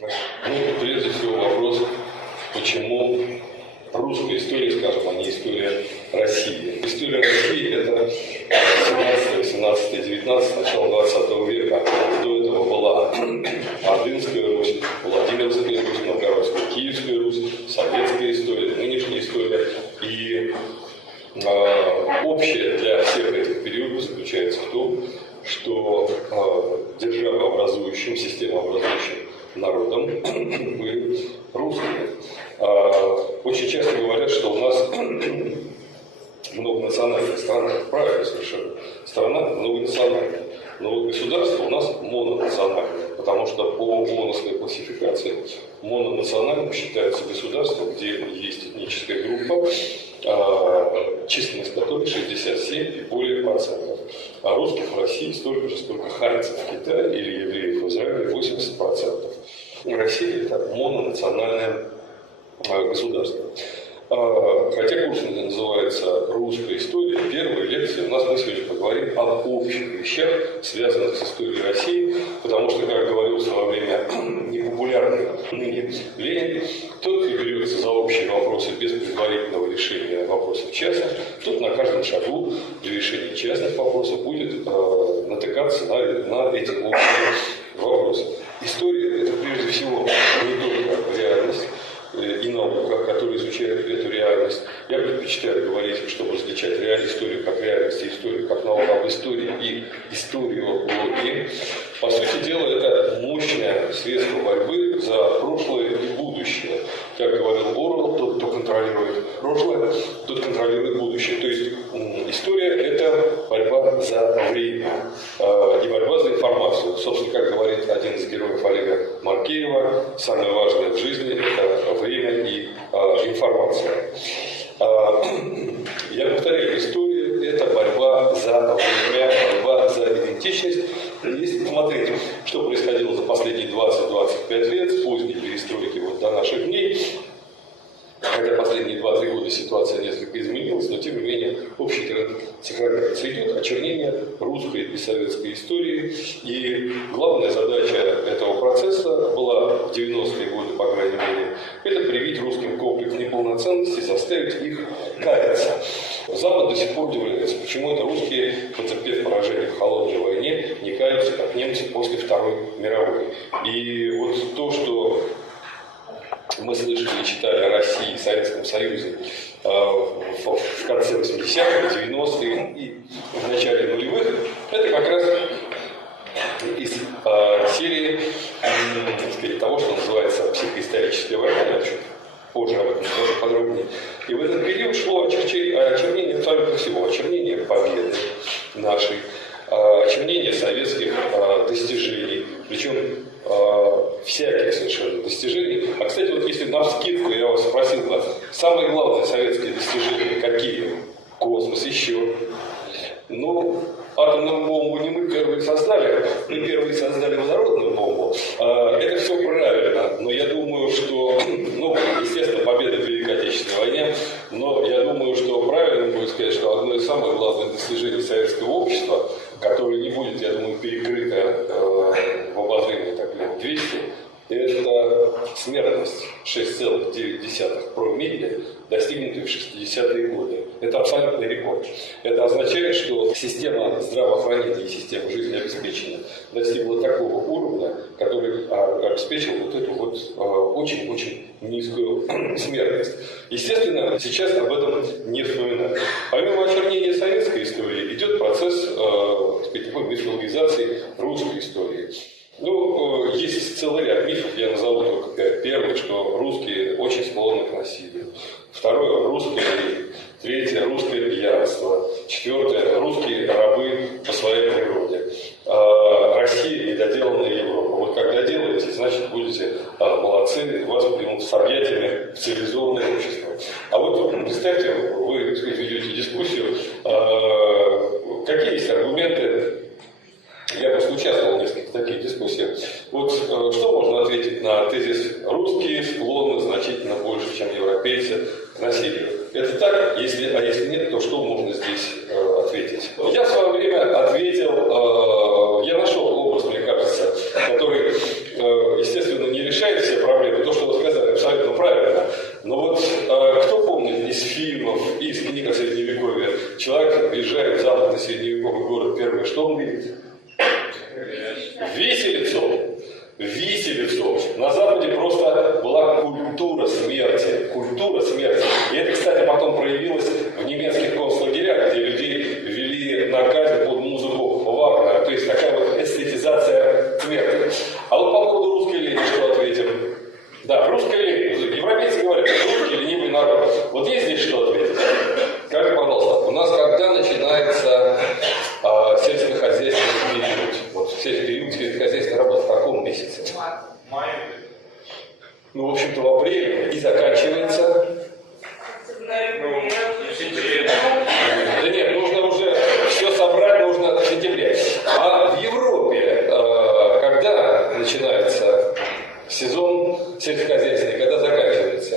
Ну, прежде всего вопрос, почему русская история, скажем, а не история России. История России – это 17, 18, 19, начало 20 века. До этого была Ордынская Русь, Владимирская Русь, Новгородская, Киевская Русь, советская история, нынешняя история. И общее для всех этих периодов заключается в том, что державообразующим, системообразующим народом были русские. Очень часто говорят, что у нас многонациональная страна. Правильно совершенно. Страна многонациональная. Но вот государство у нас мононациональное, потому что по ООНовской классификации мононациональным считается государство, где есть этническая группа, численность которой 67 и более процентов. А русских в России столько же, сколько хайнцев в Китае или евреев в Израиле 80%. Россия – это мононациональное государство. Хотя курс называется «Русская история», первая лекция у нас мы сегодня поговорим об общих вещах, связанных с историей России, потому что, как говорил в свое время непопулярный ныне Ленин, тот, кто берется за общие вопросы без предварительного решения вопросов частных, тот на каждом шагу при решении частных вопросов будет натыкаться на эти общие вопросы. История – это прежде всего не только реальность и наука, которая изучает эту реальность. Я предпочитаю говорить, чтобы различать историю как реальность и историю как науку об истории и историологии. По сути дела, это мощное средство борьбы за прошлое и будущее. Как говорил Оруэлл, тот, кто контролирует прошлое, тот контролирует будущее. То есть история – это борьба за время и борьба за информацию. Собственно, как говорит один из героев Олега Маркеева, самое важное в жизни – это время и информация. Я повторяю, история – это борьба за время, борьба за идентичность. Если посмотреть, что происходило за последние 20-25 лет, с поздней перестройки вот до наших дней, хотя последние 2-3 года ситуация несколько изменилась, но тем не менее общий тренд сохраняется. Идет очернение русской и советской истории, и главная задача этого процесса была в 90-е годы, по крайней мере, это привить русским комплекс неполноценности, заставить их каяться. Запад до сих пор удивляется, почему это русские, потерпев поражение в холодной войне, не каются, как немцы после Второй мировой. И вот то, что мы слышали и читали о России и Советском Союзе в конце 80-х, 90-х и в начале нулевых, это как раз из серии того, что называется психоисторическая война. Я чуть позже об этом скажу подробнее. И в этот период шло очернение абсолютно всего. Очернение победы нашей, очернение советских достижений. Причем всяких совершенно достижений. А, кстати, вот если навскидку я вас спросил бы, самые главные советские достижения какие? Космос еще. Ну, атомную бомбу не мы первые создали, мы первые создали водородную бомбу. Это все правильно, но я думаю, что, естественно, победа в Великой Отечественной войне, но я думаю, что правильно будет сказать, что одно из самых главных достижений советского общества, которое не будет, я думаю, перекрыто в обозримые так лет 200, это смертность 6,9 промилле, достигнутая в 60-е годы. Это абсолютный рекорд. Это означает, что система здравоохранения и система жизнеобеспечения достигла такого уровня, который обеспечил вот эту вот очень-очень низкую смертность. Естественно, сейчас об этом не вспоминают. Помимо очернения советской истории, идет процесс такой мифологизации русской истории. Есть целый ряд мифов, я назову только 5. Первое, что русские очень склонны к насилию. Второе, русские рабы. Третье, русское пьянство. Четвертое, русские рабы по своей природе. Россия недоделанная Европа. Вот когда делаете, значит будете молодцы, вас примут с объятиями в цивилизованное общество. А вот представьте, вы, так сказать, ведете дискуссию, какие есть аргументы. Я просто участвовал в нескольких таких дискуссиях. Вот что можно ответить на тезис «русские склонны значительно больше, чем европейцы к насилию». Это так? А если нет, то что можно здесь ответить? Я в свое время ответил, я нашел образ, мне кажется, который, естественно, не решает на Западе просто была культура смерти. Культура смерти. И это, кстати, потом проявилось в немецких концлагерях, где людей ввели на казнь под музыку Вагнера. То есть такая вот эстетизация смерти. А вот по поводу русской лени что ответим? Да, русская лень. Европейцы говорят, русский ленивый народ. Вот есть здесь что ответить? Скажи, пожалуйста, у нас когда начинается сельскохозяйственный период? Вот период сельскохозяйственной работы в каком месяце? Май. Ну, в общем-то, в апреле и заканчивается. В сентябре. Да нет, нужно уже все собрать, нужно в сентябре. А в Европе когда начинается сезон сельскохозяйственный, когда заканчивается?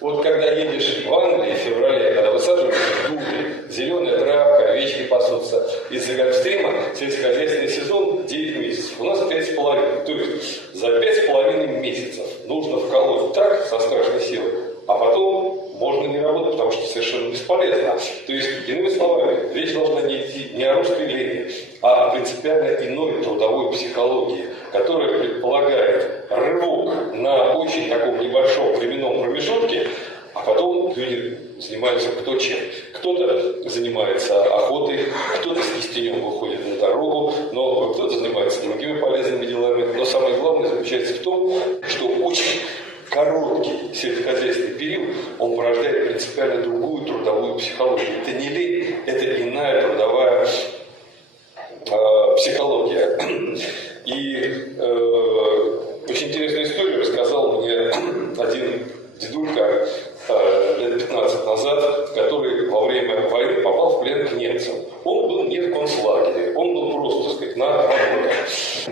Вот когда едешь в Англии в феврале, когда высаживаешь дубли, зеленая травка, овечки пасутся, из-за гольфстрима сельскохозяйственный сезон 9 месяцев. У нас 5,5. То есть за 5,5 месяцев нужно вколоть так со страшной силой, а потом можно не работать, потому что совершенно бесполезно. То есть, иными словами, речь должна не идти не о русской лени, а о принципиально иной трудовой психологии, которая предполагает рывок на очень таком небольшом временном промежутке, а потом люди занимаются кто чем. Кто-то занимается охотой, кто-то с кистенем выходит на дорогу, но кто-то занимается другими полезными делами. Но самое главное заключается в том, что очень короткий сельскохозяйственный период, он порождает принципиально другую трудовую психологию. Это не лень, это иная трудовая психология. И очень интересную историю рассказал мне один дедулька лет 15 назад, который во время войны попал в плен к немцам. Он был не в концлагере, он был просто, так сказать, на работе.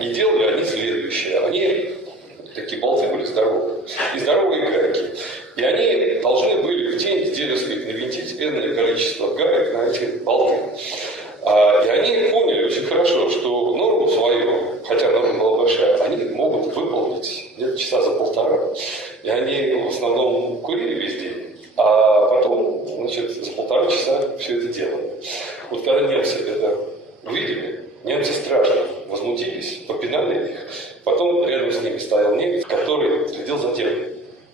И делали они следующее. Они такие болты были здоровые. И здоровые гайки. И они должны были в день, где, так сказать, навинтить энное количество гаек на эти болты. И они поняли очень хорошо, что норму свою, хотя норма была большая, они могут выполнить где-то часа за полтора. И они в основном курили весь день, а потом, значит, за полтора часа все это делали. Вот когда немцы это увидели, немцы страшно возмутились, попинали их. Потом рядом с ними стоял немец, который следил за тем,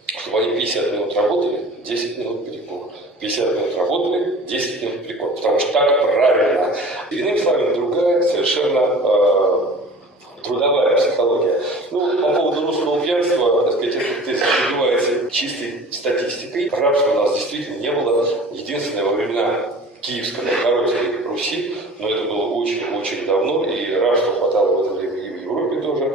чтобы они 50 минут работали, 10 минут перекур. 50 минут работали, 10 минут перекур. Потому что так правильно. Иными словами, другая совершенно трудовая психология. Ну, по поводу русского пьянства, так сказать, это здесь добивается чистой статистикой. Рабства у нас действительно не было. Единственное, во времена Киевской Новгородской Руси, но это было очень-очень давно, и рабства хватало в это время и в Европе тоже.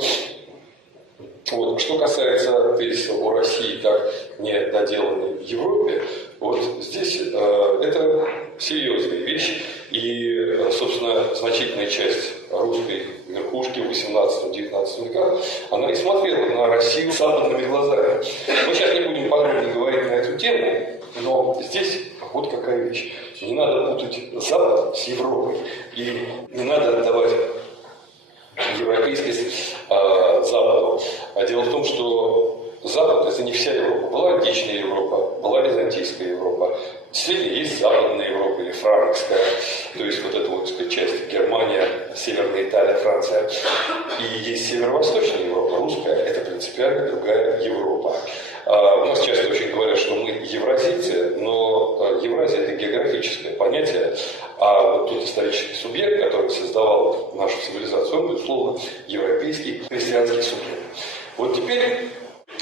Вот. Что касается тезиса о России как недоделанной в Европе, вот здесь это серьезная вещь. И, собственно, значительная часть русской верхушки в 18-19 веках, она и смотрела на Россию западными глазами. Мы сейчас не будем подробно говорить на эту тему, но здесь вот какая вещь. Не надо путать Запад с Европой. И не надо отдавать европейскость Западу. А дело в том, что Запад – это не вся Европа. Была античная Европа, была византийская Европа. Действительно, есть Западная Европа или франкская. То есть вот эта вот, так сказать, часть Германия, Северная Италия, Франция. И есть Северо-Восточная Европа, русская. Это принципиально другая Европа. У нас часто очень говорят, что мы евразийцы, но Евразия – это географическое понятие, а вот тот исторический субъект, который создавал нашу цивилизацию, он, безусловно, европейский христианский субъект. Вот теперь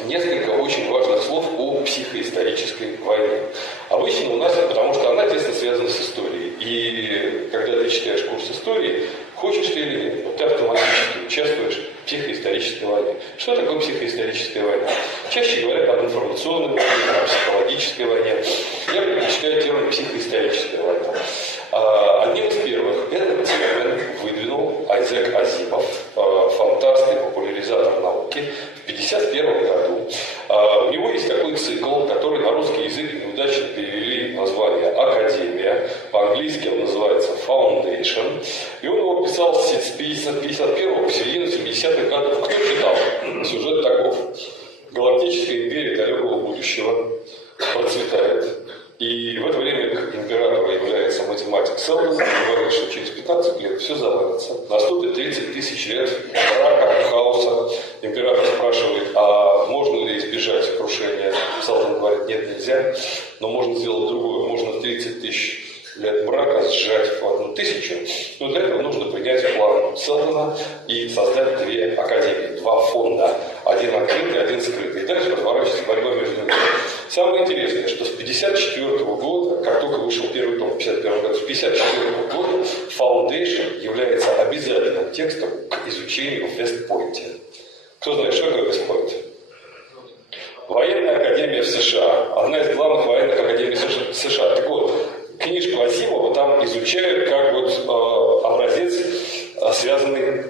несколько очень важных слов о психоисторической войне. Обычно у нас, потому что она тесно связана с историей. И когда ты читаешь курс истории, хочешь ты или нет, вот ты автоматически участвуешь в психоисторической войне. Что такое психоисторическая война? Чаще говорят об информационной войне, о психологической войне. Я предпочитаю термин психоисторическая война. Одним из первых этот термин выдвинул Айзек Азимов, фантаст и популяризатор науки, в 1951 году. У него есть такой цикл, который на русский язык неудачно перевели название «Академия». По-английски он называется «Foundation». И он его писал с 1951 по середину 70-х годов. Кто читал? Сюжет таков. Галактическая империя далекого будущего процветает. И в это время к императору является математик Селдон, и говорит, что через 15 лет все завалится. Наступит 30 тысяч лет брака, хаоса. Император спрашивает, а нельзя, но можно сделать другое. Можно 30 тысяч лет брака сжать в 1000, но для этого нужно принять план Селдона и создать 2 академии, 2 фонда. Один открытый, один скрытый. И дальше разворачивается борьба между ними. Самое интересное, что с 1954 года, как только вышел первый том в 1951 году, с 1954 года Foundation является обязательным текстом к изучению в Вестпойнте. Кто знает, что такое Вестпойнт? Военная академия в США. Одна из главных военных академий США. Так вот, книжку Азимова там изучают как образец, связанный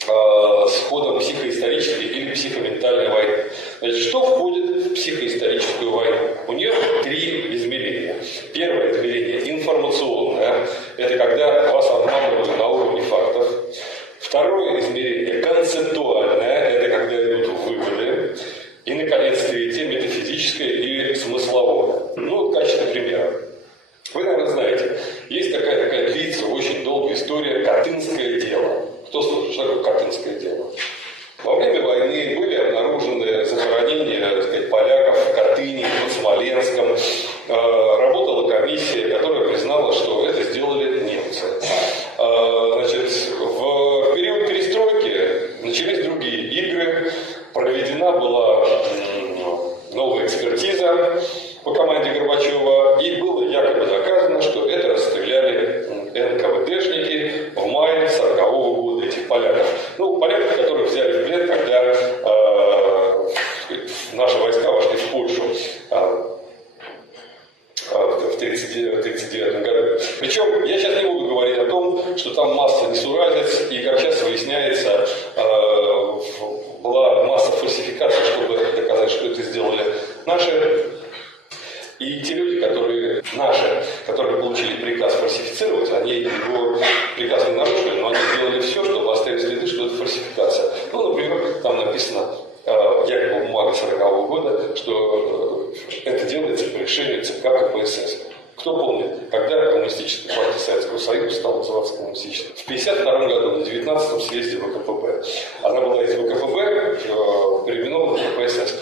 с ходом психоисторической или психоментальной войны. Значит, что входит в психоисторическую войну? У нее 3 измерения. Первое измерение информационное. Это когда вас обманывают на уровне фактов. Второе измерение концептуальное. Это когда идут выводы. И, наконец, третье метафизическое или смысловое. В качестве примера. Вы, наверное, знаете, есть такая длится очень долгая история «Катынское дело». Кто слышит, что такое «Катынское дело»? Во время войны были обнаружены захоронения, поляков в Катыни, под Смоленском. Работала комиссия, которая признала, что это сделали немцы. В период перестройки начались другие игры. Проведена была новая экспертиза по команде Горбачева, и было якобы доказано, что это расстреляли НКВДшники в мае 1940 года, этих поляков. Поляков, которых взяли в плен, когда наши войска вошли в Польшу в 1939 году. Причем я сейчас не буду говорить о том, что там масса несуразиц, и, как сейчас выясняется, была масса фальсификаций, чтобы доказать, что это сделали наши. И те люди, которые получили приказ фальсифицировать, они его приказ не нарушили, но они сделали все, чтобы оставить следы, что это фальсификация. Например, как там написано, якобы бумага 1940 года, что это делается по решению ЦК КПСС. Кто помнит, когда Коммунистическая партия Советского Союза стала называться коммунистической? В 1952 году на 19-м съезде ВКПБ. Она была из ВКПБ переименована в КПСС.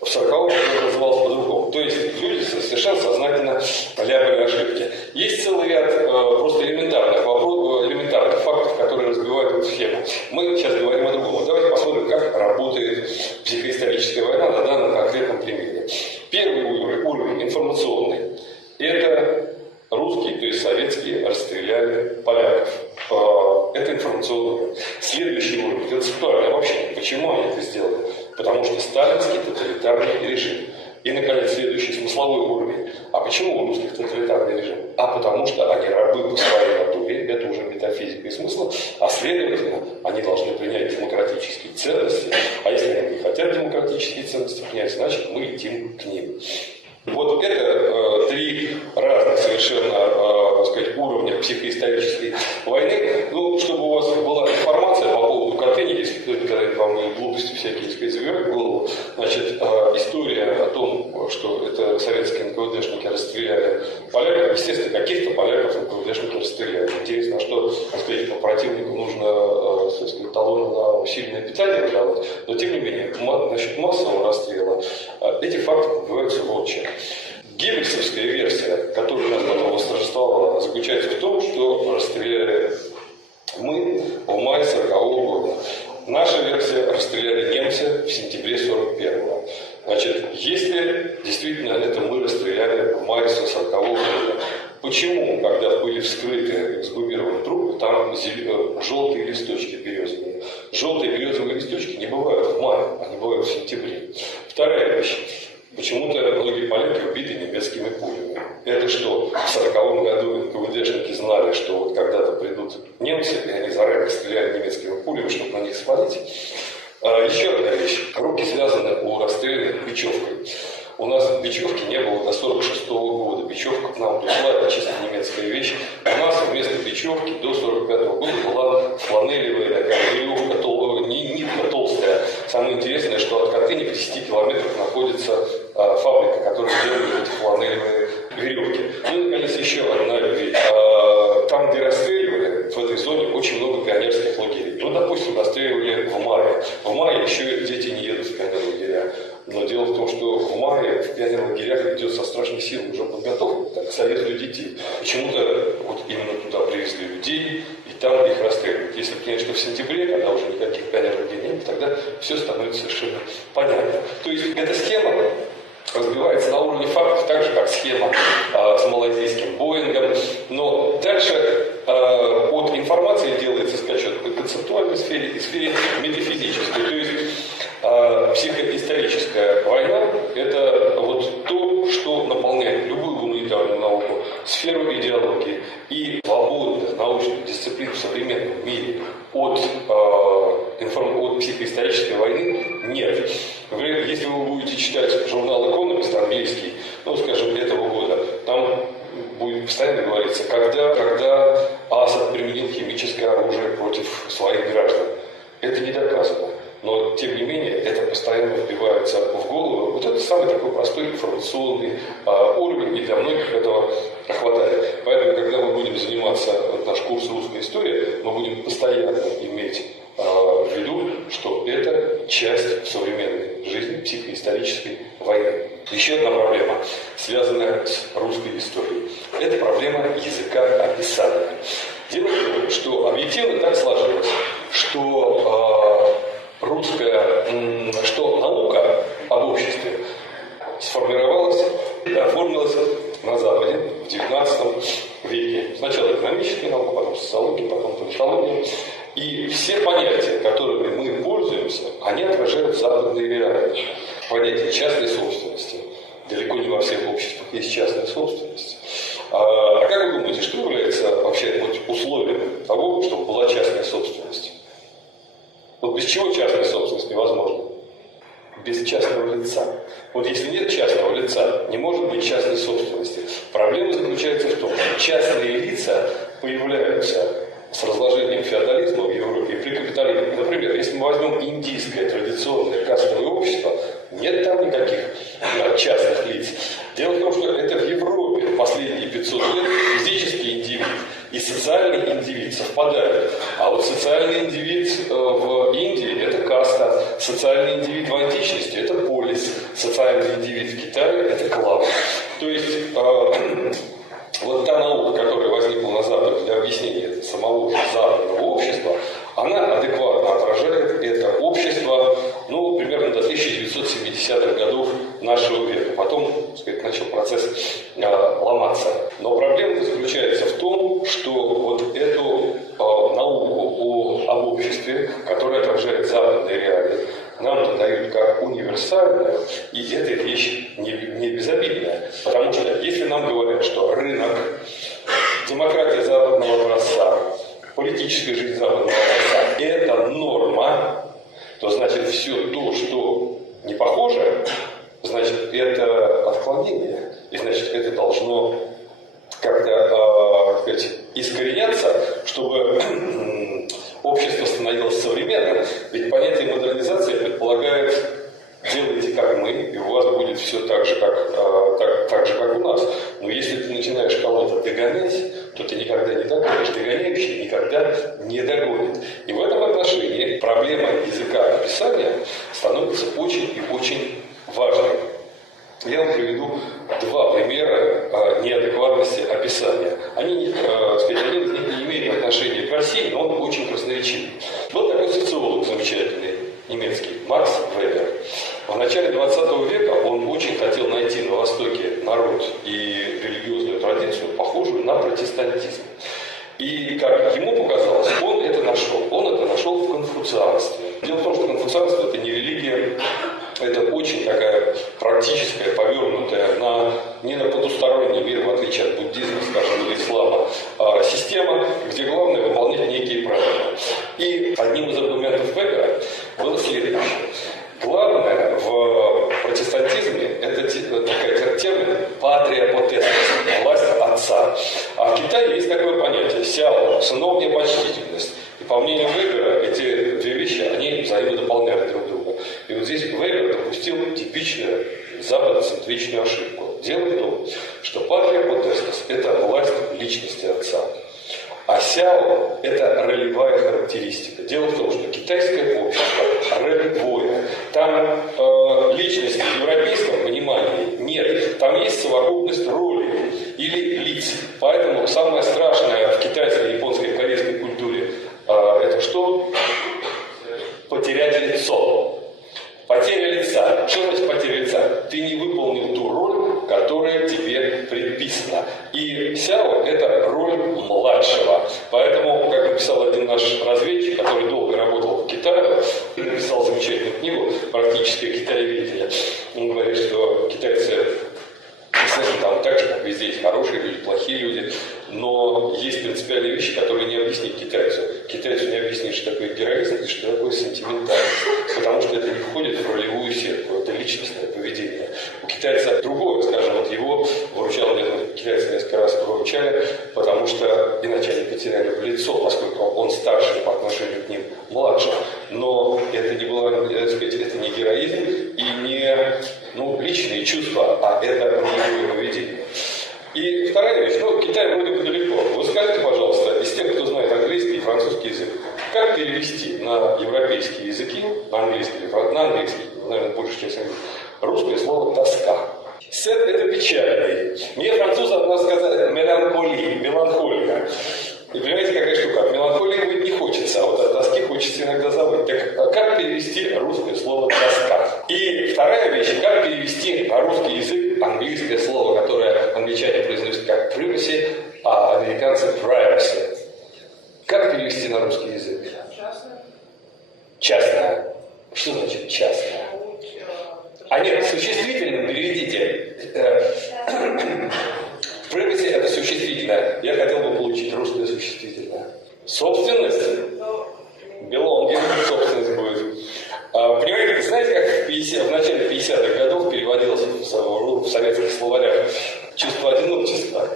В 1940-м это называлось по-другому. То есть люди совершенно сознательно ляпали ошибки. Есть целый ряд просто элементарных фактов, которые разбивают эту схему. Мы сейчас говорим о другом. Давайте посмотрим, как работает психоисторическая война на данном конкретном примере. Первый уровень информационный. Это русские, то есть советские, расстреляли поляков. Это информационный уровень. Следующий уровень, концептуальный вообще. Почему они это сделали? Потому что сталинский тоталитарный режим. И, наконец, следующий смысловой уровень. А почему у русских тоталитарный режим? А потому что они рабы по своей натуре, это уже метафизика и смысл, а следовательно, они должны принять демократические ценности, а если они не хотят демократические ценности принять, значит, мы летим к ним. Вот это 3 разных совершенно, уровня психоисторической войны. Чтобы у вас была информация по поводу Катыни, если кто-нибудь вам глупости всякие заберет в голову, история о том, что это советские НКВДшники расстреляли поляков, естественно, каких-то поляков НКВДшники расстреляли. Интересно, а что, противнику нужно, талоны на усиленное питание выдавать, но тем не менее, насчет массового расстрела, эти факты подбиваются в общем. Геббельсовская версия, которая у нас потом восторжествовала, заключается в том, что расстреляли мы в мае 1940 года. Наша версия — расстреляли немцы в сентябре 1941. Если действительно это мы расстреляли в мае 1940 года, почему, когда были вскрыты, эксгумированы трупы, там желтые листочки березовые? Желтые березовые листочки не бывают в мае, они бывают в сентябре. Вторая вещь. Почему-то многие поляки убиты немецкими пулями. Это что, в 1940 году НКВДшники знали, что когда-то придут немцы, и они заранее стреляли немецкими пулями, чтобы на них свалить. Еще одна вещь. Руки связаны у расстрелянных бечевкой. У нас бечевки не было до 1946 года. Бечевка к нам пришла, это чисто немецкая вещь. У нас вместо бечевки до 1945 года была фланелевая такая веревка, нитка толстая. Самое интересное, что от Катыни в 10 километрах находится фабрика, которая делает эти фланелевые веревки. И, наконец, еще одна вещь. Там, где расстреливали, в этой зоне очень много пионерских лагерей. Допустим, расстреливали в мае. В мае еще дети не едут в пионерные лагеря. Но дело в том, что что в мае в пионерлагерях идет со страшной силой уже подготовка, так советую детей. Почему-то вот именно туда привезли людей, и там их расстреливают. Если, конечно, в сентябре, когда уже никаких пионерлагерей нет, тогда все становится совершенно понятно. То есть эта схема разбивается на уровне фактов, так же, как схема с малайзийским Боингом. Но дальше от информации делается скачок в концептуальной сфере и сфере метафизической. То есть психоисторическая война – это вот то, что наполняет любую гуманитарную науку, сферу идеологии и свободных научных дисциплин в современном мире от психоисторической войны нет. Например, если вы будете читать журнал «Экономист» английский, ну, скажем, этого года, там будет постоянно говориться, когда Асад применил химическое оружие против своих граждан. Это не доказано. Но, тем не менее, это постоянно вбивается в голову. Вот это самый такой простой информационный уровень, и для многих этого хватает. Поэтому, когда мы будем заниматься, наш курс «Русская история», мы будем постоянно иметь в виду, что это часть современной жизни психоисторической войны. Еще одна проблема, связанная с русской историей. Это проблема языка описания. Дело в том, что объективно так сложилось, что наука об обществе сформировалась и оформилась на Западе в XIX веке. Сначала экономическая наука, потом социология, потом политология. И все понятия, которыми мы пользуемся, они отражают западные реалии. Понятие частной собственности. Далеко не во всех обществах есть частная собственность. А как вы думаете, что является вообще условием того, чтобы была частная собственность? Вот без чего частная собственность невозможна? Без частного лица. Вот если нет частного лица, не может быть частной собственности. Проблема заключается в том, что частные лица появляются с разложением феодализма в Европе и при капитализме. Например, если мы возьмем индийское традиционное кастовое общество, нет там никаких частных лиц. Дело в том, что это в Европе последние 500 лет физический индивид и социальный индивид совпадают. А вот социальный индивид в Индии – это каста, социальный индивид в античности – это полис, социальный индивид в Китае – это клан. То есть вот та наука, которая возникла на Западе для объяснения самого западного общества, она адекватно отражает это общество, ну, примерно до 1970-х годов нашего века. Потом, так сказать, начал процесс ломаться. Но проблема заключается в том, что вот эту науку об обществе, которая отражает западные реалии, нам дают как универсальную, и эта вещь не безобидная. Потому что если нам говорят, что рынок, демократия западного образца, политическая жизнь западного образца – это норма, то значит все то, что не похоже, значит это отклонение. И значит это должно как-то искореняться, чтобы общество становилось современным. Ведь понятие модернизации предполагает: делайте как мы, и у вас будет все так же, как у нас. Но если ты начинаешь кого-то догонять, то ты никогда не догонишь. Догоняющий никогда не догонит. И в этом отношении проблема языка описания становится очень и очень важной. Я вам приведу два примера неадекватности описания. Один из них не имеет отношения к России, но он очень красноречивый. Был такой социолог замечательный, немецкий, Макс Вебер. В начале 20 века он очень хотел найти на Востоке народ и религиозную традицию, похожую на протестантизм. И, как ему показалось, он это нашел. Он это нашел в конфуцианстве. Дело в том, что конфуцианство – это не религия, это очень такая практическая, повернутая не на потусторонний мир, в отличие от буддизма, скажем, или ислама, система, где главное выполнять некие правила. И одним из аргументов Вебера было следующее. Главное в протестантизме это такая термин «патрия потестас», власть отца. А в Китае есть такое понятие «сяо», сыновняя почтительность. И по мнению Вебера эти две вещи, они взаимодополняют друг друга. И вот здесь Вебер допустил типичную западоцентричную ошибку. Дело в том, что «патрия потестас» – это власть личности отца. А сяо – это ролевая характеристика. Дело в том, что китайское общество ролевое. Там личность в европейском совокупность ролей или лиц. Поэтому самое страшное в китайской, японской, корейской культуре это что? Потерять лицо. Потеря лица. Что значит потеря лица? Ты не выполнил ту роль, которая тебе предписана. И сяо – это роль младшего. Поэтому, как написал один наш разведчик, который долго работал в Китае, написал замечательную книгу «Практическое китаеведение». Он говорит, что китайцы, естественно, там так же, как везде, есть хорошие люди, плохие люди, но есть принципиальные вещи, которые не объяснить китайцу. Китайцу не объяснить, что такое героизм и что такое сентиментальность. Потому что это не входит в ролевую сетку, это личностное поведение. У китайца другое, скажем, вот его выручал, китайцы несколько раз выручали, потому что иначе они потеряли бы лицо, поскольку он старше по отношению к ним младше. Но это не было, так сказать, это не героизм и не личные чувства, а это ролевое поведение. И вторая вещь, Китай вроде бы далеко. Вы скажите, пожалуйста, из тех, кто знает английский и французский язык, как перевести на европейские языки, на английский, наверное, больше, чем английский, русское слово «тоска». Сет – это печальный. Мне французы от нас сказали меланхолия. И понимаете, какая штука? От меланхолии быть не хочется, а вот от тоски хочется иногда забыть. Так как перевести русское слово «тоска»? И вторая вещь, как перевести на русский язык английское слово, которое англичане произносят как privacy, а американцы privacy. Как перевести на русский язык? Частное. Частное. Что значит частное? А нет, существительным переведите. Privacy – это существительное. Я хотел бы получить русское существительное. Собственность. Belonging, собственность будет. Понимаете, знаете, как в начале 50-х годов переводилось в советских словарях чувство одиночества.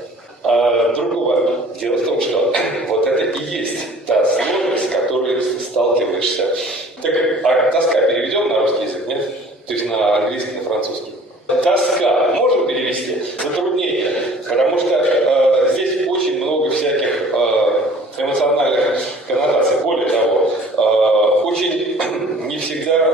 Другого. Дело в том, что вот это и есть та сложность, с которой сталкиваешься. Так, а тоска переведем на русский язык, нет? То есть на английский, на французский. Тоска можем перевести? Затруднение. Потому что здесь очень много всяких эмоциональных коннотаций. Более того, очень не всегда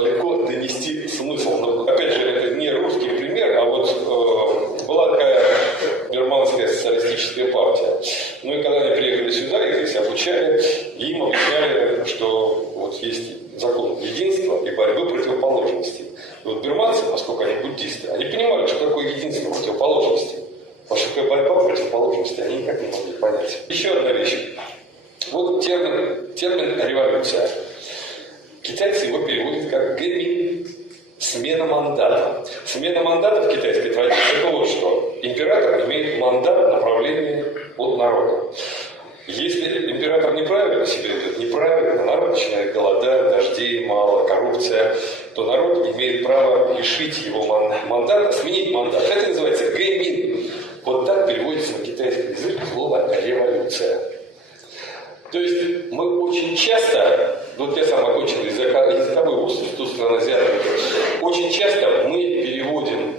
легко донести смысл. Но, опять же, это не русский пример, а вот была такая Бирманская социалистическая партия. Ну и когда они приехали сюда, их здесь обучали, и им объясняли, что вот есть закон единства и борьбы противоположностей. И вот бирманцы, поскольку они буддисты, они понимали, что такое единство противоположностей. Потому что такая борьба противоположностей они никак не могли понять. Еще одна вещь. Вот термин «революция». Китайцы его переводят как «гэмин» – смена мандата. Смена мандата в китайской традиции – это вот что. Император имеет мандат направления от народа. Если император неправильно себя ведет, неправильно, народ начинает голодать, дождей мало, коррупция, то народ имеет право лишить его мандата, сменить мандат. Это называется гэмин. Вот так переводится на китайский язык слово «революция». То есть мы очень часто, вот я сам окончил языковой вуз, Институт страноазиатов, очень часто мы переводим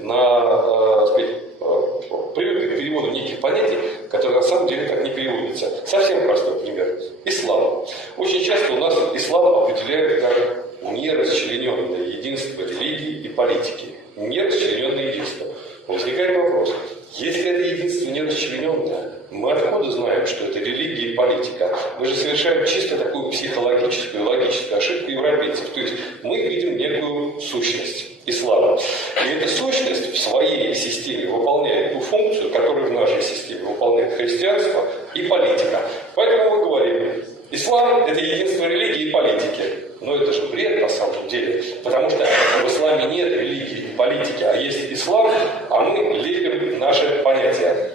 привыкли к переводу неких понятий, которые на самом деле так не переводятся. Совсем простой пример. Ислам. Очень часто у нас ислам определяют как нерасчлененное единство религии и политики. Нерасчлененное единство. Возникает вопрос. Если это единство нерасчлененное, мы откуда знаем, что это религия и политика? Мы же совершаем чисто такую психологическую, логическую ошибку европейцев. То есть мы видим некую сущность ислама. И эта сущность в своей системе выполняет ту функцию, которую в нашей системе выполняет христианство и политика. Поэтому мы говорим, ислам – это единство религии и политики. Но это же бред на самом деле, потому что в исламе нет религии и политики, а есть ислам, а мы лепим наши понятия.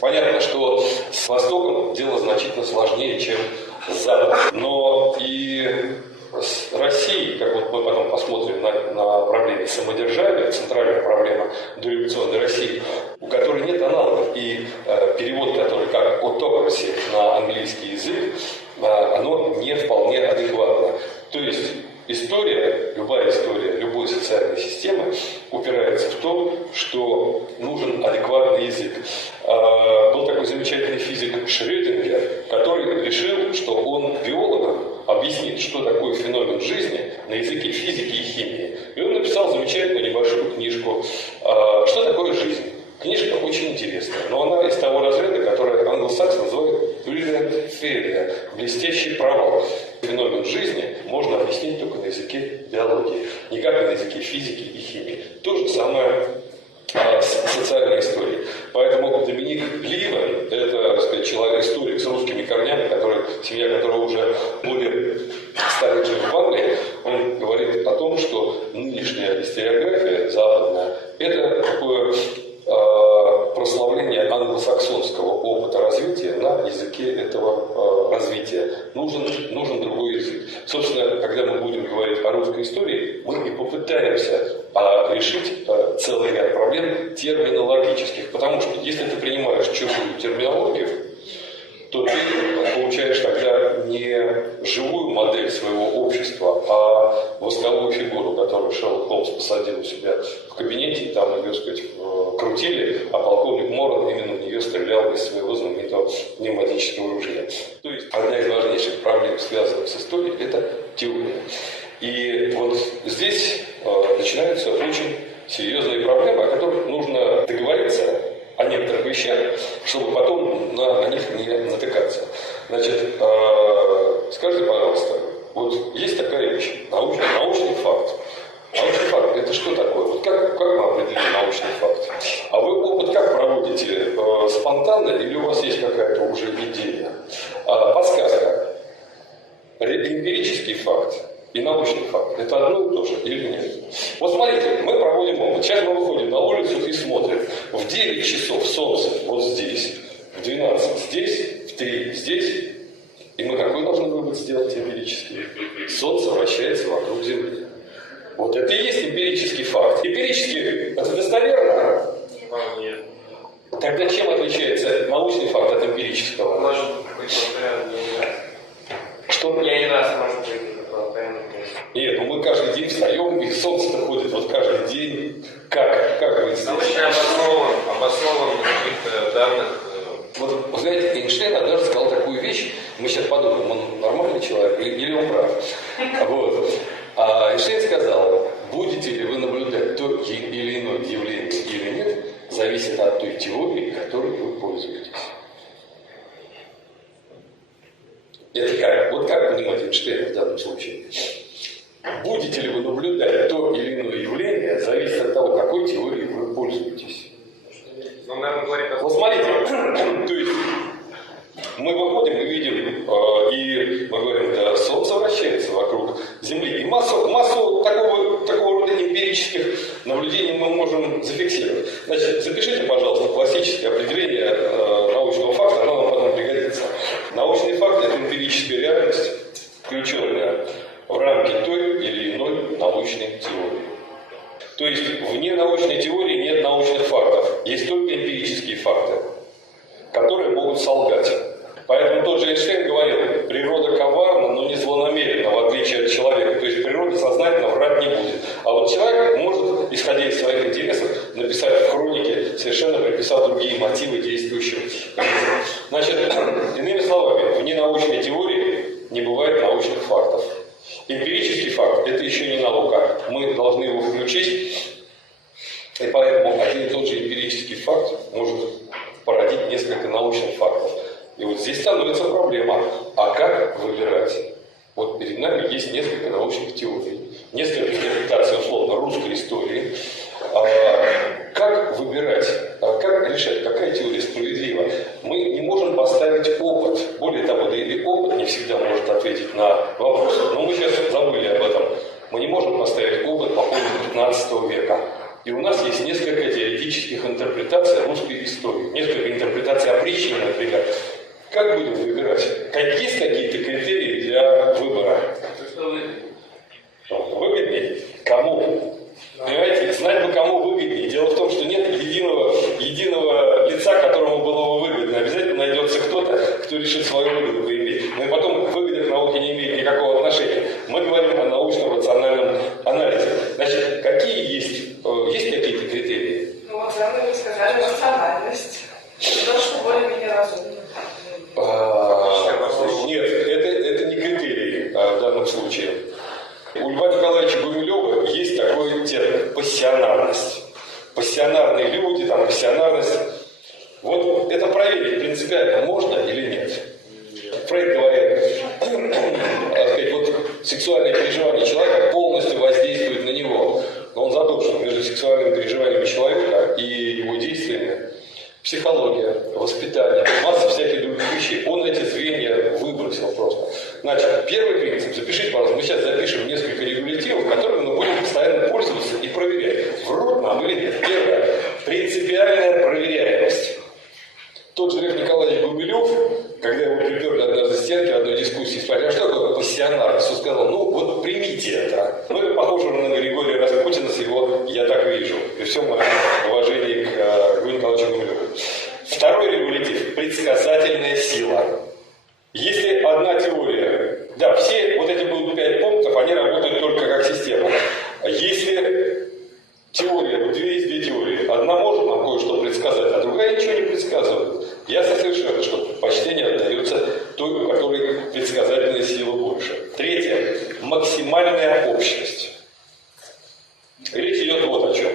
Понятно, что с Востоком дело значительно сложнее, чем с Западом. Но и с Россией, как вот мы потом посмотрим на проблеме самодержавия, центральная проблема дореволюционной России, у которой нет аналогов, и перевод, который как autocracy на английский язык, оно не вполне адекватно. То есть любая история любой социальной системы упирается в то, что нужен адекватный язык. Был такой замечательный физик Шрёдингер, который решил, что он биологам объяснит, что такое феномен жизни на языке физики и химии. И он написал замечательную небольшую книжку «Что такое жизнь?». Книжка очень интересная, но она из того разряда, который англосаксы называют brilliant failure, блестящий провал. Феномен жизни можно объяснить только на языке биологии, никак не на языке физики и химии. То же самое с социальной историей. Поэтому Доминик Ливен – это, так сказать, человек-историк с русскими корнями, семья которого уже более 100 лет живет в Англии. Он говорит о том, что нынешняя историография западная – это такое прославление англосаксонского опыта развития на языке этого развития. Нужен другой язык. Собственно, когда мы будем говорить о русской истории, мы и попытаемся решить целый ряд проблем терминологических. Потому что если ты принимаешь чужую терминологию, то ты получаешь тогда не живую модель своего общества, а восковую фигуру, которую Шерлок Холмс посадил у себя в кабинете, и там ее, так сказать, крутили, а полковник Моран именно в нее стрелял из своего знаменитого пневматического ружья. То есть одна из важнейших проблем, связанных с историей, это теория. И вот здесь начинаются очень серьезные проблемы, о которых нужно договориться о некоторых вещах, чтобы потом на них не натыкаться. Значит, скажите, пожалуйста, вот есть такая вещь, научный факт. Научный факт – это что такое? Вот как мы определим научный факт? А вы опыт как проводите? Спонтанно или у вас есть какая-то уже идея? Подсказка. Эмпирический факт и научный факт – это одно и то же или нет? Вот смотрите, мы проводим опыт. Сейчас мы выходим на улицу и смотрим. В 9 часов солнце вот здесь, в 12 здесь, в 3 здесь. И мы какой должны вывод сделать эмпирический? Солнце вращается вокруг Земли. Вот это и есть эмпирический факт. Эмпирический – это достоверно? Нет. Тогда чем отличается научный факт от эмпирического? Может быть, Что? я не раз может быть. Нет, мы каждый день встаем, и солнце доходит вот каждый день. Как вы здесь? Научно обоснован на каких-то данных. Вот, знаете, Эйнштейн однажды сказал такую вещь, мы сейчас подумаем, он нормальный человек или он прав. Вот. А Эйнштейн сказал, будете ли вы наблюдать то или иное явление или нет, зависит от той теории, которой вы пользуетесь. Это как? Вот как понимать Эйнштейна в данном случае? Будете ли вы наблюдать то или иное явление, зависит от того, какой теорией вы пользуетесь. Ну, наверное, говорит о... Вот смотрите, то есть мы выходим и видим, и мы говорим, да, солнце вращается вокруг Земли. И массу такого рода эмпирических наблюдений мы можем зафиксировать. Значит, запишите, пожалуйста, классическое определение научного факта, оно нам потом пригодится. Научный факт – это эмпирическая реальность, включенная в рамки той или иной научной теории. То есть вне научной теории нет научных фактов, есть только эмпирические факты, которые могут солгать. Поэтому тот же Эйнштейн говорил, природа коварна, но не злонамеренна, в отличие от человека. То есть природа сознательно врать не будет. А вот человек может, исходя из своих интересов, написать в хронике, совершенно приписав другие мотивы действующего. Значит, иными словами, вне научной теории не бывает научных фактов. Эмпирический факт – это еще не наука. Мы должны его включить. И поэтому один и тот же эмпирический факт может породить несколько научных фактов. И вот здесь становится проблема. А как выбирать? Вот перед нами есть несколько научных теорий, несколько интерпретаций, условно, русской истории. Как выбирать? Как решать? Какая теория справедлива? Мы не можем поставить опыт. Более того, да и опыт не всегда может ответить на вопрос. Но мы сейчас забыли об этом. Мы не можем поставить опыт по поводу 15 века. И у нас есть несколько теоретических интерпретаций русской истории. Несколько интерпретаций опричнины, например. Как будем выбирать? Есть какие-то критерии для выбора? Выгоднее? Кому? Понимаете, знать бы, кому выгоднее. Дело в том, что нет единого лица, которому было бы выгодно. Обязательно найдется кто-то, кто решит свою выгоду поиметь. Но и потом выгода к науке не имеет никакого отношения. Мы говорим о научном рациональном анализе. Значит, какие есть какие-то критерии? Ну, вот вы сказали, рациональность. То, что более-менее разумно. Нет, это не критерии в данном случае. У Льва Николаевича Гумилева есть такой термин – пассионарность. Пассионарные люди, там, пассионарность. Вот это проверить принципиально можно или нет? Фрейд говорит, сказать, вот сексуальные переживания человека полностью воздействуют на него. Но он забыл, что между сексуальными переживаниями человека и его действиями психология, воспитание, масса всяких других вещей. Он эти звенья выбросил просто. Значит, первый принцип. Запишите, пожалуйста. Мы сейчас запишем несколько регулятивов, которыми мы будем постоянно пользоваться и проверять, врут нам или нет. Первое. Принципиальная проверяемость. Тот же Лев Николаевич Гумилев, когда его приперли однажды к стенке одной дискуссии, спросили, а что такое пассионарность? Он сказал, ну вот примите это. Ну это похоже на Григория Распутина с его «я так вижу». При всем моем уважении к Льву Николаевичу Гумилеву. Второй регулятив – предсказательная сила. Если одна теория, да, все вот эти будут 5 пунктов, они работают только как система. Если теория, есть две теории, одна может нам кое-что предсказать, а другая ничего не предсказывает. Ясно совершенно, что предпочтение отдается той, у которой предсказательная сила больше. Третье – максимальная общность. Речь идет вот о чем.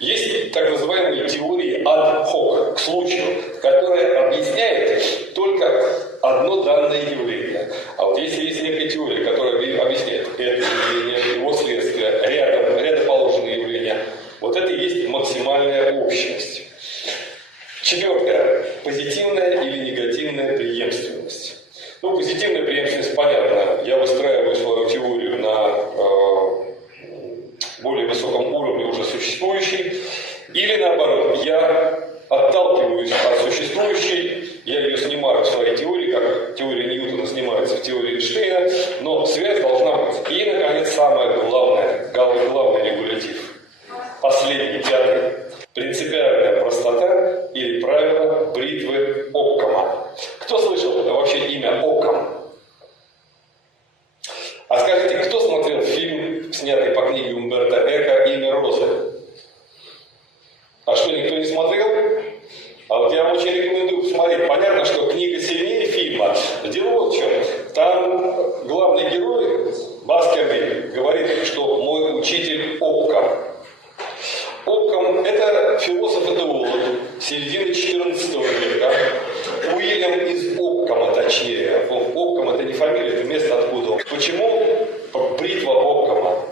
Есть так называемые теории ad hoc, к случаю, которые объясняют только одно данное явление. А вот если есть некая теория, которая объясняет это явление, его следствие, рядоположенные явления, вот это и есть максимальная общность. Четвертое. Позитивная или негативная преемственность. Ну, позитивная преемственность понятна. Я выстраиваю свою теорию на более высоком уровне уже существующей. Или наоборот, я отталкиваюсь от существующей, я ее снимаю в своей теории, как теория Ньютона снимается в теории Эйнштейна, но связь должна быть. И, наконец, самое главное, главный регулятив. Последний, пятый. Принципиальная простота или правило бритвы Оккама. Кто слышал вообще имя Оккам? А скажите, кто смотрел фильм, снятый по книге Умберто Эко «Имя Розы»? А что, никто не смотрел? А вот я вам очень рекомендую посмотреть. Понятно, что книга сильнее фильма. Дело вот в чем. Там главный герой, Баскервиль, говорит, что мой учитель Оккам. Оккам – это философ-этолог середины XIV века. Уильям из Оккама, точнее. Оккам – это не фамилия, это место откуда. Почему бритва Оккама?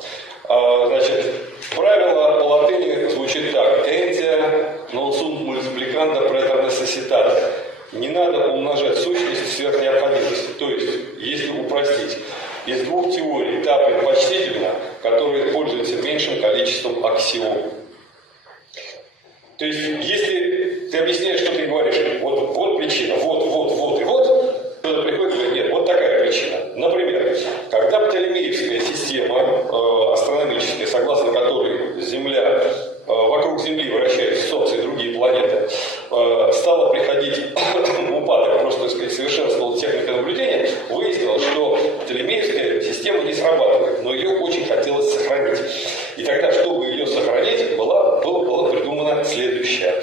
Значит, правило по латыни звучит так. «Энтия non sunt multiplicanda praeter necessitate». Не надо умножать сущность сверх необходимости. То есть, если упростить, из двух теорий та предпочтительна, которая пользуется меньшим количеством аксиом. То есть, если ты объясняешь, что ты говоришь, вот причина, вот, и вот, кто-то приходит и говорит, нет, вот такая причина. Например, когда Птолемеевская система астрономическая, согласно которой Земля, вокруг Земли вращается Солнце и другие планеты, стала приходить в упадок, просто, так сказать, совершенствовала техника наблюдения, выяснилось, что Птолемеевская система не срабатывает, но ее очень хотелось сохранить. И тогда, чтобы ее сохранить, было придумано следующее.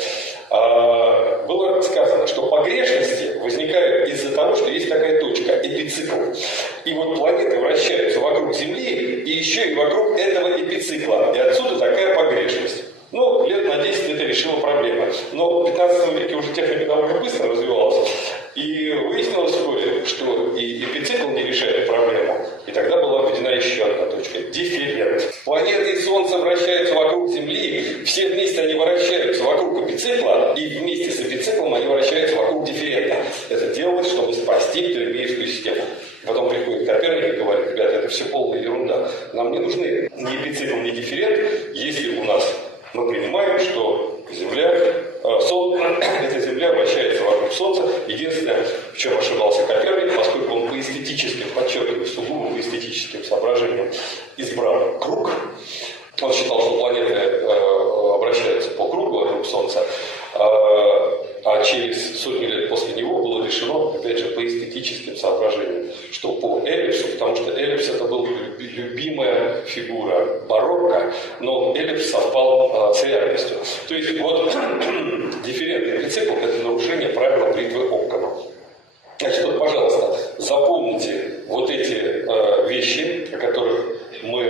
Было сказано, что погрешности возникают из-за того, что есть такая точка, эпицикл. И вот планеты вращаются вокруг Земли и еще и вокруг этого эпицикла. И отсюда такая погрешность. Ну, лет на 10 это решила проблема. Но в 15 веке уже техника довольно быстро развивалась. И выяснилось вскоре, что и эпицикл не решает проблему. И тогда была введена еще одна точка – дифферент. Планеты и Солнце вращаются вокруг Земли, все вместе они вращаются вокруг эпицикла, и вместе с эпициклом они вращаются вокруг дифферента. Это делалось, чтобы спасти Птолемеевскую систему. Потом приходит Коперник и говорит, ребята, это все полная ерунда. Нам не нужны ни эпицикл, ни дифферент, если у нас мы принимаем, что эта Земля вращается вокруг Солнца. Единственное, в чем ошибался Коперник, поскольку он по эстетическим, подчеркиваю, сугубо по эстетическим соображениям избрал круг, он считал, что планеты обращаются по кругу вокруг Солнца, а через сотни лет после него было решено, опять же, по эстетическим соображениям, что по эллипсу, потому что эллипс это была любимая фигура барокко, но эллипс совпал с реальностью. То есть вот дифферентный эпицикл – это нарушение правила бритвы Оккама. Значит, вот, пожалуйста, запомните вот эти вещи, о которых мы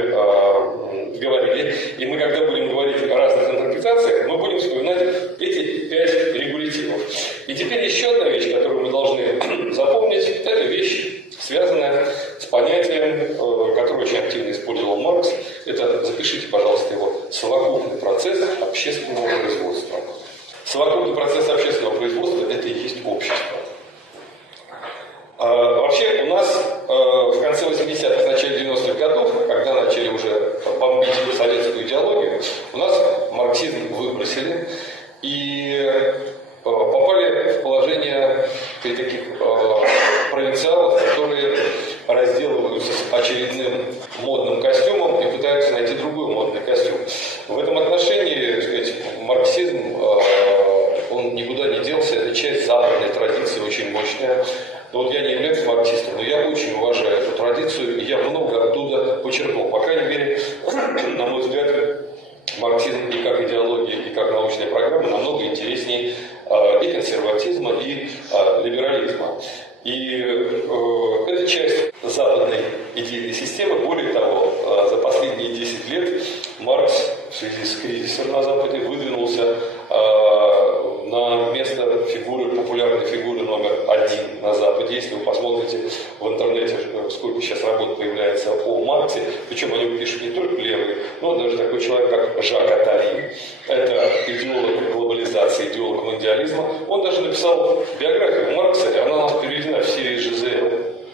очень активно использовал Маркс, это, запишите, пожалуйста, его, совокупный процесс общественного производства. Совокупный процесс общественного производства – это и есть общество. Вообще у нас в конце 80-х, начале 90-х годов, когда начали уже бомбить советскую идеологию, у нас марксизм выбросили и попали в положение таких провинциалов, которые разделываются с очередным модным костюмом и пытаются найти другой модный костюм. В этом отношении, так сказать, марксизм, он никуда не делся, это часть западной традиции, очень мощная. Но вот я не являюсь марксистом, но я очень уважаю эту традицию, и я много оттуда почерпнул. По крайней мере, на мой взгляд, марксизм и как идеология, и как научная программа намного интереснее и консерватизма, и либерализма. И это часть западной идейной системы. Более того, за последние 10 лет Маркс в связи с кризисом на Западе выдвинулся на место фигуры, популярной фигуры номер 1 на Западе. Если вы посмотрите в интернете, сколько сейчас работ появляется о Марксе, причем они пишут не только левые, но даже такой человек, как Жак Аттали, это идеолог глобализации, идеолог монdiализма. Он даже написал биографию Маркса, и она у нас переведена в серии ЖЗЛ.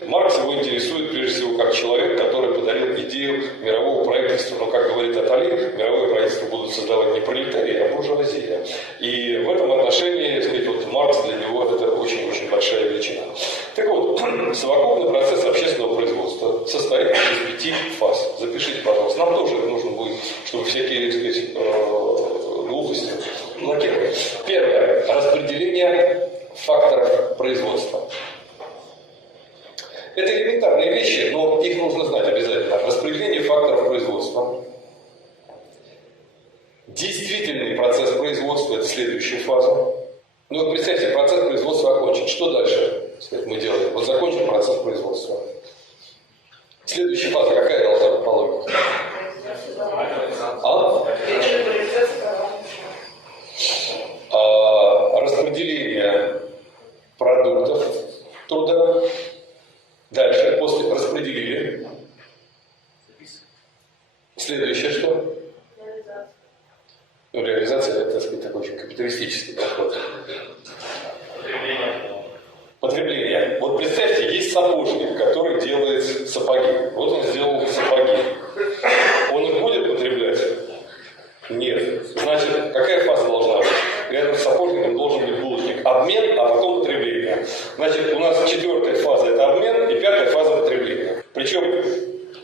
Маркс его интересует прежде всего как человек, который подарил идею мирового правительства. Но, как говорит Аттали, мировое правительство будут создавать не пролетарии, а буржуазия. И в этом отношении, сказать, вот Маркс для него это очень-очень большая величина. Так вот, совокупный процесс общественного производства состоит из 5 фаз. Запишите, пожалуйста. Нам тоже нужно будет, чтобы всякие, так сказать, глупости блокировать. Первое. Распределение факторов производства. Это элементарные вещи, но их нужно знать обязательно. Распределение факторов производства. Действительный процесс производства – это следующая фаза. Ну вот представьте, процесс производства окончен. Что дальше, сказать, мы делаем? Вот закончен процесс производства. Следующая фаза какая должна быть по логике? Распределение продуктов труда. Дальше, после распределили. Следующее что? Реализация. Ну, реализация, это, так сказать, такой очень капиталистический подход. Потребление. Вот представьте, есть сапожник, который делает сапоги. Вот он сделал сапоги. Он их будет потреблять? Нет. Значит, какая фаза должна быть? Рядом с сапожником должен быть булочник. Обмен, а потом потребление. Значит, у нас 4-я фаза – это обмен, и 5-я фаза – потребление. Причем,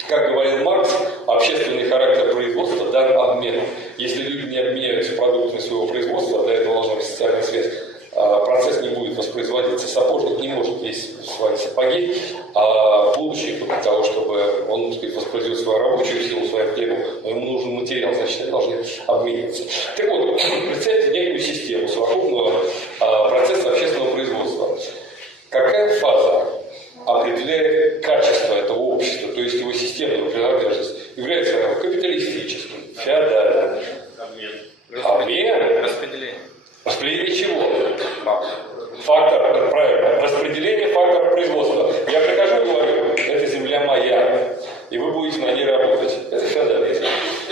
как говорил Маркс, общественный характер производства дан обменом. Если люди не обменяются продуктами своего производства, до этого должна быть социальная связь, процесс не будет воспроизводиться. Сапожник не может есть свои сапоги, а булочник для того, чтобы он, так сказать, воспроизвел свою рабочую силу, свою хлебу, но ему нужен материал, значит, они должны обмениваться. Так вот, представьте некую систему совокупного процесса общественного производства. Какая фаза определяет качество этого общества, то есть его системную принадлежность, является капиталистическим, феодальным? Обмен? Распределение. Распределение чего? Фактор, правильно, распределение факторов производства. Я прихожу и говорю, это земля моя, и вы будете на ней работать. Это феодализм.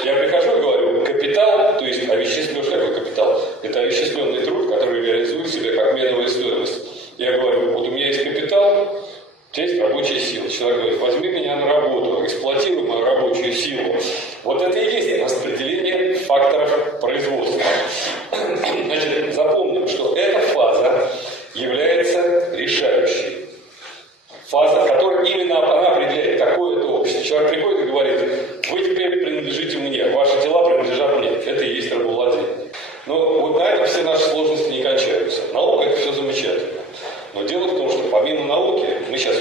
Я прихожу и говорю, капитал, то есть овеществленный, что такое капитал? Это овеществленный труд, который реализует себя как меновая стоимость. Я говорю, вот у меня есть капитал, у тебя есть рабочая сила. Человек говорит, возьми меня на работу, эксплуатируй мою рабочую силу. Вот это и есть распределение факторов производства. Значит, запомним, что эта фаза является решающей. Фаза, которая именно она определяет такое-то общество. Человек приходит и говорит, вы теперь принадлежите мне, ваши дела принадлежат мне. Это и есть рабовладение. Но вот на этом все наши сложности не кончаются. Наука – это все замечательно. Но дело в том, что помимо науки, мы сейчас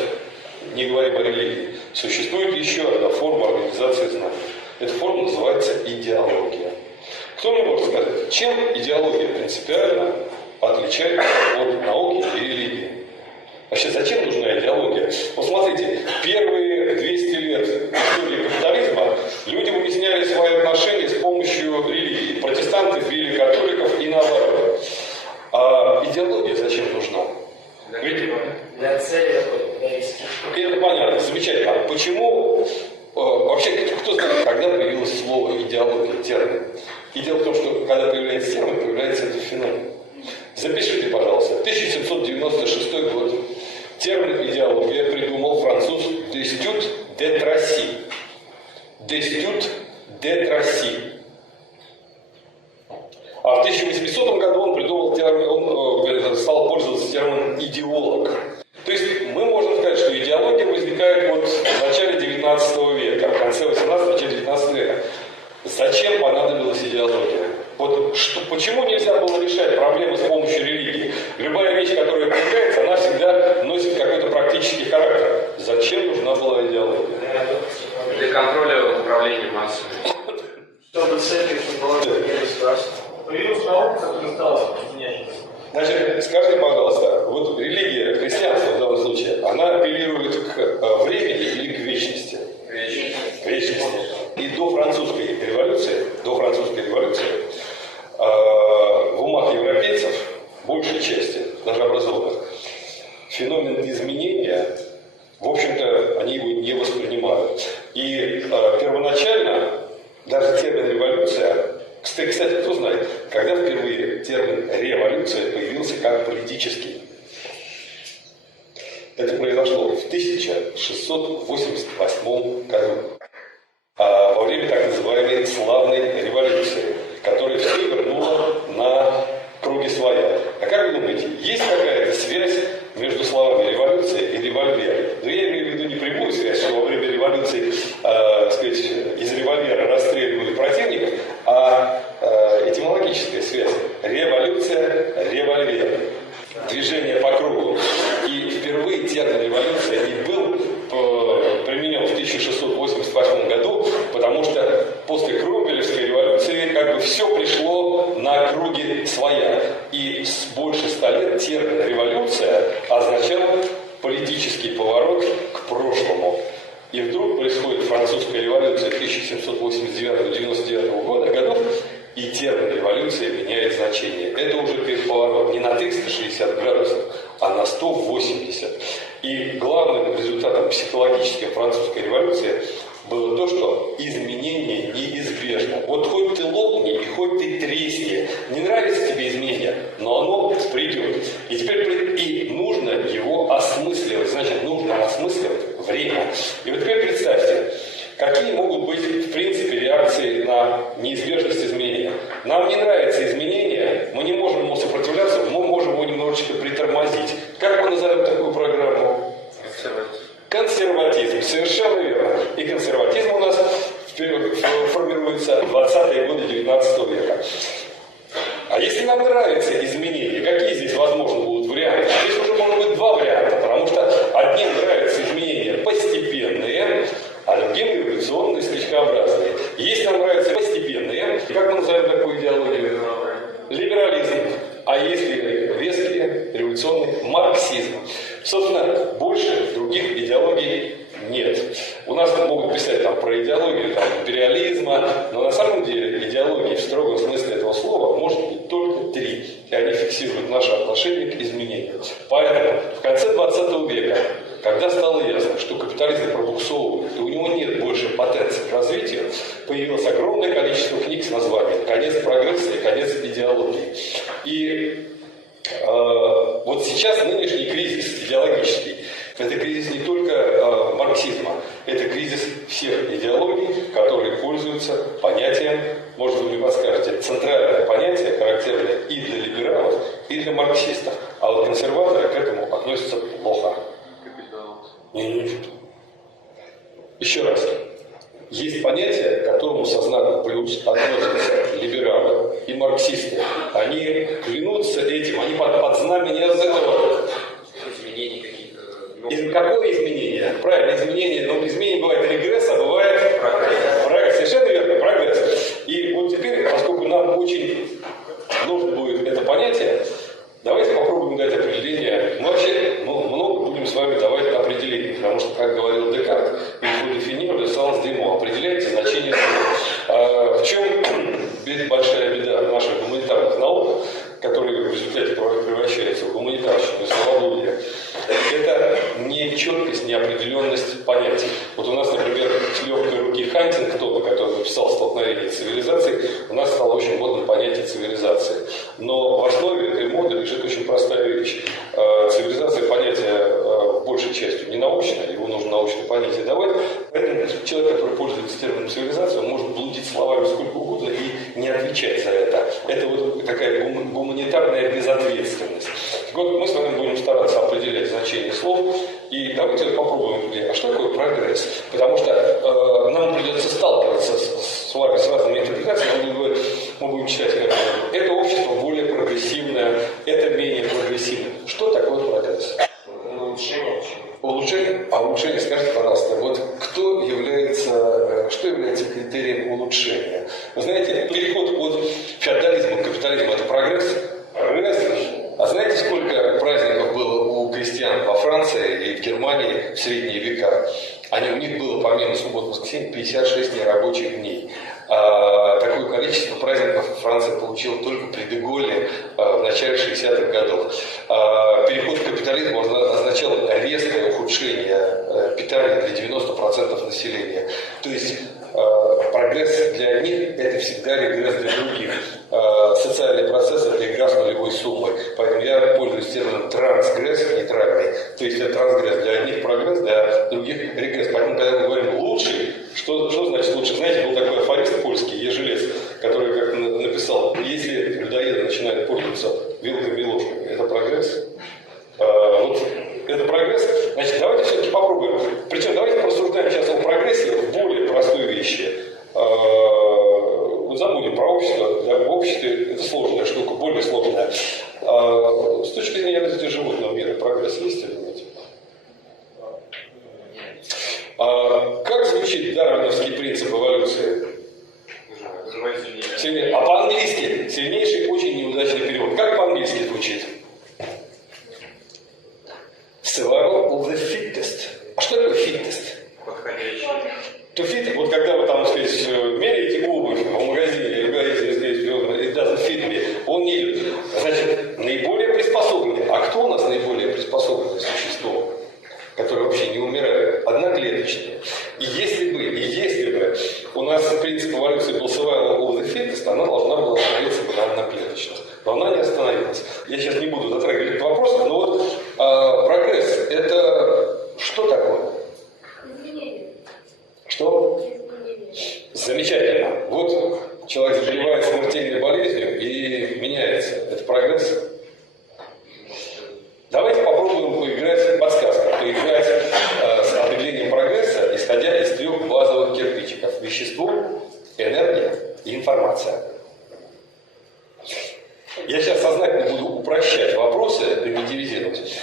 не говорим о религии, существует еще одна форма организации знаний. Эта форма называется идеология. Кто мне может сказать, чем идеология принципиально отличается от науки и религии? Вообще, зачем нужна идеология? Вот смотрите, первые 200 лет истории капитализма люди выясняли свои отношения с помощью религии. Протестанты били католиков и наоборот. А идеология зачем нужна? Для цели это понятно, замечательно. Почему термин. И дело в том, что когда появляется термин, появляется этот феномен. Запишите, пожалуйста, 1796 год. Термин идеология придумал француз Дестют де Трасси. Дестют де Трасси. А в 1800 году он придумал термин, он стал пользоваться термином идеолог. То есть мы можем сказать, что идеология возникает вот в начале 19 века, в конце 18-го, начале 19 века. Зачем понадобилась идеология? Вот почему нельзя было решать проблемы с помощью религии? Любая вещь, которая появляется, она всегда носит какой-то практический характер. Зачем нужна была идеология? Для контроля управления массами. Чтобы церковь не была государством. Появилась наука, которая стала изменять. Значит, скажите, пожалуйста, вот религия, христианство в данном случае, она апеллирует к времени или к вечности? К вечности. И до французской революции в умах европейцев, большей части, даже образованных, феномен изменения, в общем-то, они его не воспринимают. И первоначально даже термин «революция», кстати, кто знает, когда впервые термин «революция» появился как политический? Это произошло в 1688 году, во время так называемой славной революции, которая все вернула на круги своя. А как вы думаете, есть какая-то связь между словами «революция» и «револьвер»? Но я имею в виду не прямую связь, что во время революции сказать, из револьвера расстреливали противников, а этимологическая связь. Революция, револьвер. Движение по кругу. И впервые термин «революция» и был применен в 1688 году, потому что после Кромвелевской революции как бы все пришло на круги своя. И с больше 100 лет термин «революция» означал политический поворот к прошлому. И вдруг происходит французская революция 1789-99 годов, и термин «революция» меняет значение. Это уже поворот не на 360 градусов, а на 180. И главным результатом психологической французской революции было то, что изменение неизбежно. Вот хоть ты лопни и хоть ты тресни, не нравится тебе изменение, но оно придет. И теперь и нужно его осмысливать. Значит, нужно осмысливать время. И вот теперь представьте, какие могут быть, в принципе, реакции на неизбежность изменения. Нам не нравится изменение, мы не можем ему сопротивляться, мы можем его немножечко притормозить. Как мы назовем такую программу? Консерватизм. Совершенно верно. И консерватизм у нас формируется в 20-е годы 19 века. А если нам нравятся изменения, какие здесь возможны будут варианты? Здесь уже может быть два варианта, потому что одним нравятся изменения постепенные, а другим революционные, скачкообразные. Если нам нравятся постепенные, как мы назовем такую идеологию? Либерализм. А если резкие, революционный марксизм. Собственно, больше других идеологий нет. У нас могут писать там про идеологию там, империализма, но на самом деле идеологии в строгом смысле этого слова может быть только три. И они фиксируют наше отношение к изменению. Поэтому в конце 20 века, когда стало ясно, что капитализм пробуксовывает, и у него нет больше потенции к развитию, появилось огромное количество книг с названием «Конец прогресса» и «Конец идеологии». И вот сейчас нынешний кризис идеологический, это кризис не только марксизма, это кризис всех идеологий, которые пользуются понятием, может вы мне подскажете, центральное понятие, характерное и для либералов, и для марксистов. А вот консерваторы к этому относятся плохо. Не. Еще раз. Есть понятие, к которому со знаком плюс относятся либералы и марксисты. Они клянутся этим, они под знамение этого. Изменения какие-то. Какое изменение? Правильно, изменение. Но изменение бывает регресс, а бывает прогресс. Совершенно верно, прогресс. И вот теперь, поскольку нам очень нужно будет это понятие, давайте попробуем дать определение. Мы вообще много будем с вами давать определений, потому что, как говорил Декарт, «Il définir le sens des mots». Определяйте значение слова. В чем большая беда наших гуманитарных наук, которые в результате превращаются в гуманитарщину и словоблудие? Это нечеткость, неопределенность понятий. Вот у нас, например, с легкой руки Хантингтона, который написал «Столкновение цивилизаций», у нас стало очень модным понятие цивилизации. Но в основе этой моды лежит очень простая вещь. Цивилизация – понятие большей частью не научное, его нужно научно понять и давать. Поэтому человек, который пользуется термином цивилизация, он может блудить словами сколько угодно и не отвечать за это. Это вот такая гуманитарная безответственность. Вот мы с вами будем стараться определять значение слов. И давайте попробуем, а что такое прогресс? Потому что нам придется сталкиваться с вами с разными интерпретациями. Мы будем читать, как это общество более прогрессивное, это менее прогрессивное. Что такое прогресс? Улучшение. Улучшение? А улучшение, скажите, пожалуйста, вот что является критерием улучшения? Вы знаете, переход от феодализма к капитализму – это прогресс? Прогресс. А знаете, сколько праздников было у крестьян во Франции и в Германии в средние века? У них было, помимо субботы и воскресенья, 56 нерабочих дней. Такое количество праздников Франция получила только при де Голле в начале 60-х годов. Переход к капитализму означал резкое ухудшение питания для 90% населения. То есть прогресс для одних – это всегда регресс для других. Социальный процесс – это игра с нулевой суммой. Поэтому я пользуюсь термином трансгресс, нейтральный. То есть это трансгресс для одних прогресс, для других регресс. Поэтому, когда мы говорим «лучший», что значит «лучший»? Знаете, был такой афорист польский, Ежелец, который как написал: если людоеды начинают пользоваться вилками и ложками, это прогресс? Вот это прогресс. Значит, давайте все-таки попробуем. Причем давайте порассуждаем сейчас о прогрессе в более простой вещи. Забудем про общество. Да, в обществе это сложная штука, более сложная. С точки зрения развития животного мира прогресс есть или нет? Как звучит дарвиновский принцип эволюции? Сильнее. А по-английски сильнейший, очень неудачный перевод. Как по-английски звучит? Survival of the fittest. А что такое fittest? Подходящий. To fit, вот когда вы там, сказать, меряете обувь в магазине или говорите, здесь, it doesn't fit me, он не идет. Значит, наиболее приспособленный. А кто у нас наиболее приспособленное существо, которое вообще не умирает? Одноклеточные. И если бы у нас принцип эволюции был survival of the fittest, она должна была остановиться бы на одноклеточность. Но она не остановилась. Я сейчас не буду затрагивать этот вопрос, но вот прогресс – это что такое? Что? Замечательно. Вот человек заболевает смертельной болезнью и меняется. Это прогресс? Давайте попробуем поиграть, подсказка, поиграть с определением прогресса, исходя из 3 базовых кирпичиков. Вещество, энергия и информация. Я сейчас сознательно буду упрощать вопросы, примитивизировать.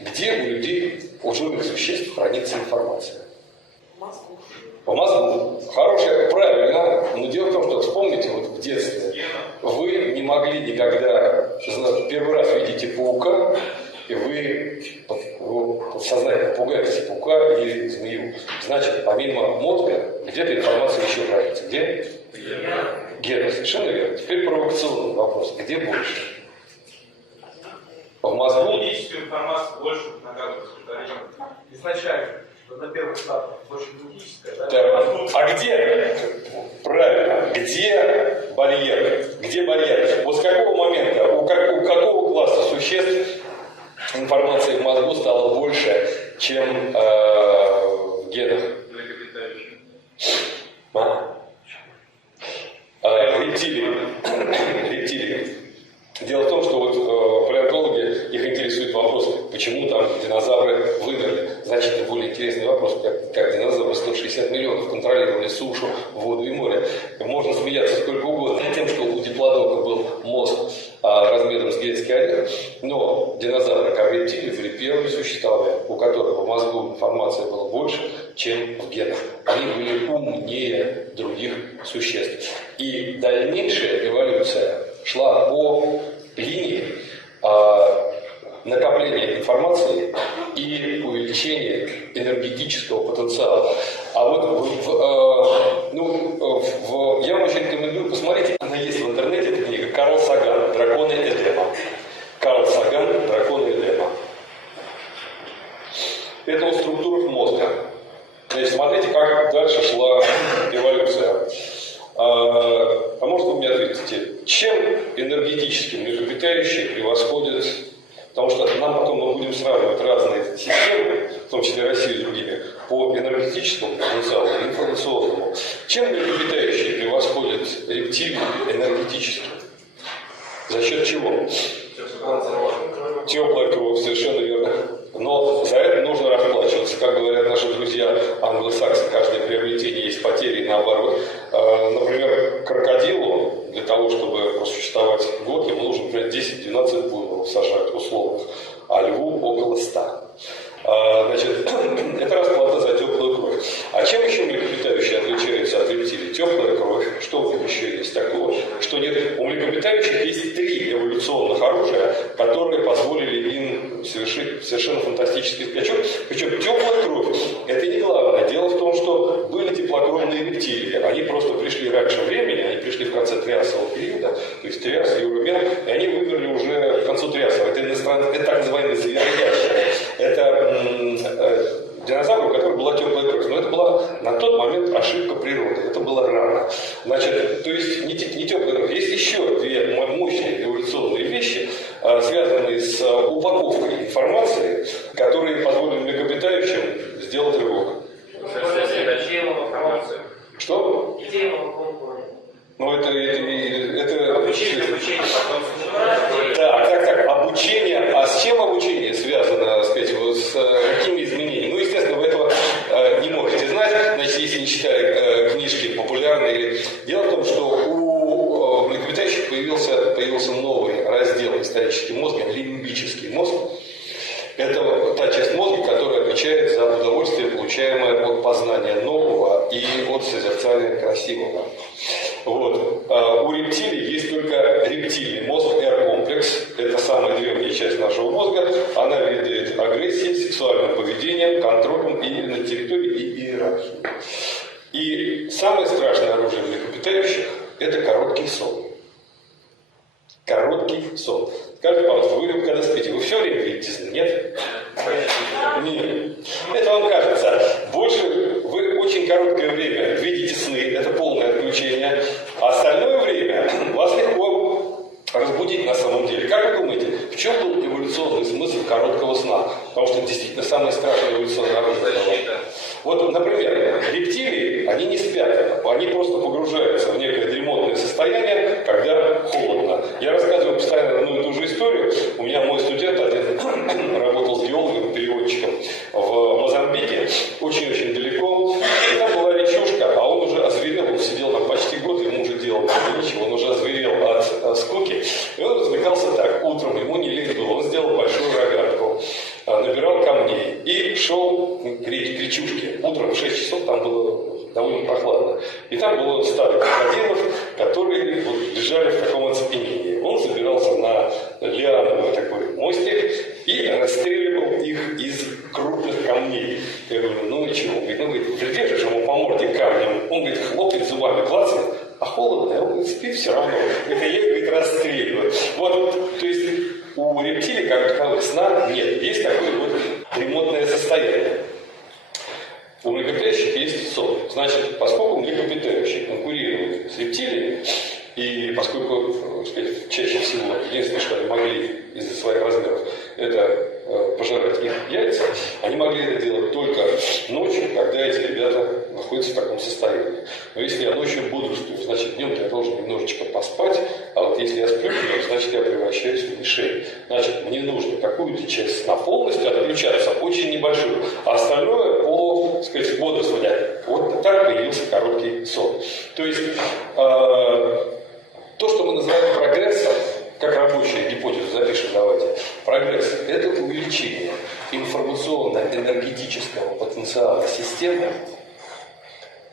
Где у людей, у живых существ хранится информация? По мозгу. Хорошее, правильно. Но дело в том, что вспомните, вот в детстве вы не могли никогда, первый раз видите паука, и вы подсознательно пугаетесь паука или змею. Значит, помимо мозга, где-то информация еще хранится. Где? Гены. Совершенно верно. Теперь провокационный вопрос. Где больше? В мозгу? Генетическую информацию больше накапливается изначально. На первых этапах больше генетическая, да? Да. А где? Правильно. Где барьер? Где барьер? Вот с какого момента, у какого класса существ информации в мозгу стало больше, чем в генах? Рептилии. Дело в том, что вот палеонтологи, их интересует вопрос, почему там динозавры вымерли. Значительно более интересный вопрос, как динозавры 160 миллионов контролировали сушу, воду и море. Можно смеяться сколько угодно над тем, что у диплодока был мозг размером с грецкий орех, но динозавры, как рептилии, были первыми существами, у которых в мозгу информация была больше, чем в генах. Они были умнее других существ. И дальнейшая эволюция шла по линии накопления информации и увеличения энергетического потенциала. А вот я вам очень рекомендую, посмотрите, она есть в интернете, эта книга Карл Саган «Драконы Эдема». Карл Саган «Драконы Эдема». Это о структурах мозга. Значит, смотрите, как дальше шла эволюция. чем энергетически млекопитающие превосходят, потому что нам потом мы будем сравнивать разные системы, в том числе Россию с другими, по энергетическому потенциалу и информационному. Чем млекопитающие превосходят рептилии энергетически? За счет чего? Теплая кровь, совершенно верно. Но за это нужно расплачиваться. Как говорят наши друзья англосаксы, каждое приобретение есть потери и наоборот. Например, крокодилу для того, чтобы просуществовать год, ему нужно, например, 10-12 буйволов сажать условных, а льву около 100. Значит, это расплата за теплую кровь. А чем еще млекопитающие отличаются от рептилий? Теплая кровь. Что у них еще есть такого? Что нет? У млекопитающих есть 3 эволюционных оружия, которые позволили им совершить совершенно фантастический скачок. Причем теплая кровь – это не главное. Дело в том, что были теплокровные рептилии. Они просто пришли раньше времени, они пришли в конце триасового периода, то есть триас, юрамен, и они вымерли уже к концу триасового. Это так называемые звероящеры. Это динозавр, у которого была теплая кровь. Но это была на тот момент ошибка природы. Это было рано. Значит, то есть не теплая кровь. Есть еще 2 мощные эволюционные вещи, связанные с упаковкой информации, которые позволили млекопитающим сделать рывок. Что? Ну, это Обучение, потом... Так. Обучение. А с чем обучение связано, так сказать, вот с какими изменениями? Ну, естественно, вы этого не можете знать, значит, если не читали книжки популярные. Дело в том, что у млекопитающих появился новый раздел исторический мозга, лимбический мозг. Это та часть мозга, которая отвечает за удовольствие, получаемое от познания нового и от созерцания красивого. Вот. У рептилий есть только рептильный мозг, R-комплекс. Это самая древняя часть нашего мозга. Она ведает агрессией, сексуальным поведением, контролем и на территории и иерархией. И самое страшное оружие млекопитающих – это короткий сон. Короткий сон. Скажите, пожалуйста, вы когда спите, вы все время видите сны? Нет? Нет. Это вам кажется. Больше вы очень короткое время видите сны, это полное отключение. А остальное время вас легко разбудить на самом деле. Как вы думаете, в чем был эволюционный смысл короткого сна? Потому что действительно самое страшное эволюционное оружие. Вот, например, рептилии, они не спят, они просто погружаются в некое дремотное состояние, когда холодно. Я рассказываю постоянно одну и ту же историю. У меня мой студент один работал с геологом, переводчиком в Мозамбике, очень-очень далеко. И там была речушка, а он уже озверел, он сидел там почти год, ему уже делал ничего, он уже озверел от скуки. И он развлекался так, утром ему не лень было, он сделал большую рогатку, набирал камней и шел к речушке. Утром в 6 часов там было довольно прохладно. И там было стадо крокодилов, которые вот лежали в таком оцепенении. Он забирался на лиановый такой мостик и расстреливал их из крупных камней. Я говорю, ну и чего? Он говорит, придержишь ему по морде камнем. Он говорит, хлопает зубами, клацает, а холодно, он говорит, спит все равно. Это я, говорит, расстреливаю. Вот, то есть у рептилий, как таковых, сна нет. Есть такое вот дремотное состояние. У млекопитающих есть сон. Значит, поскольку млекопитающие конкурируют с рептилиями, и поскольку, так сказать, чаще всего единственное, что они могли из-за своих размеров, это пожирать их яйца, они могли это делать только ночью, когда эти ребята находятся в таком состоянии. Но если я ночью бодрствую, значит, днем я должен немножечко поспать, а вот если я сплю, значит, я превращаюсь в мишень. Значит, мне нужно какую-то часть сна полностью отключаться, очень небольшую, а остальное по, так сказать, бодрствованию. Вот так появился короткий сон. То есть, то, что мы называем прогрессом, как рабочая гипотеза, запишем давайте. Прогресс – это увеличение информационно-энергетического потенциала системы,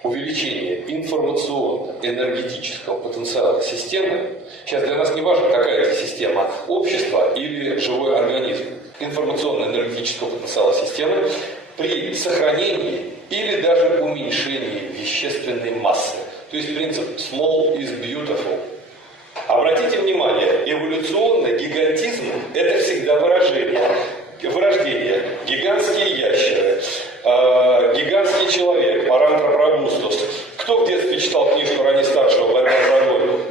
увеличение информационно-энергетического потенциала системы. Сейчас для нас не важно, какая это система, общество или живой организм. Информационно-энергетического потенциала системы при сохранении или даже уменьшении вещественной массы. То есть принцип small is beautiful. Обратите внимание, эволюционный гигантизм – это всегда вырождение. Гигантские ящеры, гигантский человек, Парантропробустус. Кто в детстве читал книжку «Рани старшего. Борьба за огонь»?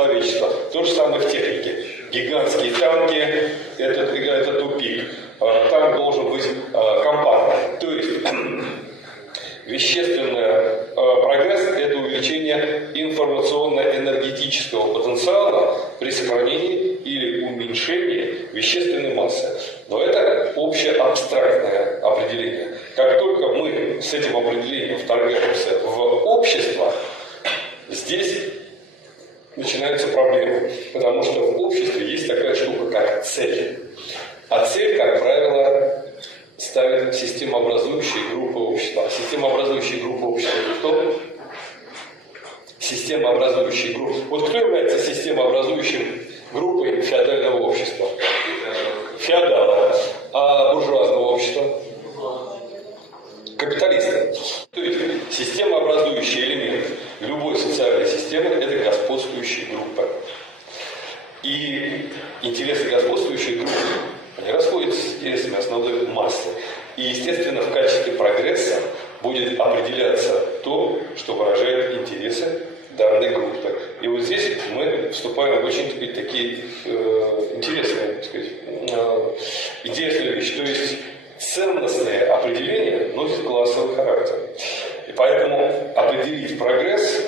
человечества. То же самое в технике. Гигантские танки – это тупик. Танк должен быть компактным. То есть вещественный прогресс – это увеличение информационно-энергетического потенциала при сохранении или уменьшении вещественной массы. Но это общее абстрактное определение. Как только мы с этим определением вторгаемся в общество, здесь начинаются проблемы. Потому что в обществе есть такая штука, как цель. А цель, как правило, ставит системообразующие группы общества. Системообразующие группы общества – это кто? Системообразующие группы. Вот кто является системообразующим группой феодального общества? Феодалы. А буржуазного общества? Капиталисты. То есть системообразующий элемент любой социальной системы – это господствующие группы. И интересы господствующей группы они расходятся с интересами основной массы. И, естественно, в качестве прогресса будет определяться то, что выражает интересы данной группы. И вот здесь мы вступаем в очень такие интересные вещи. То есть ценностные определения носят классовый характер. И поэтому определить прогресс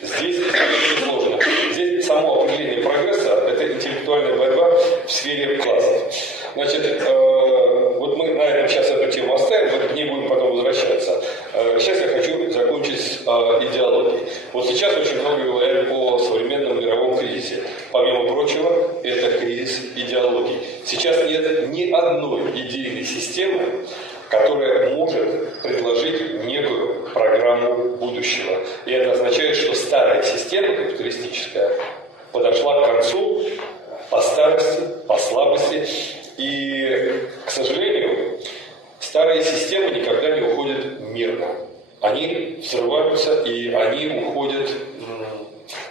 здесь очень сложно. Здесь само определение прогресса – это интеллектуальная борьба в сфере классов. Значит, вот мы на этом сейчас эту тему оставим, мы к ней будем потом возвращаться. Сейчас я хочу закончить с идеологией. Вот сейчас очень много говорят о современном мировом кризисе. Помимо прочего, это кризис идеологий. Сейчас нет ни одной идейной системы, которая может предложить некую программу будущего. И это означает, что старая система капиталистическая подошла к концу по старости, по слабости. И, к сожалению, старые системы никогда не уходят мирно. Они взрываются, и они уходят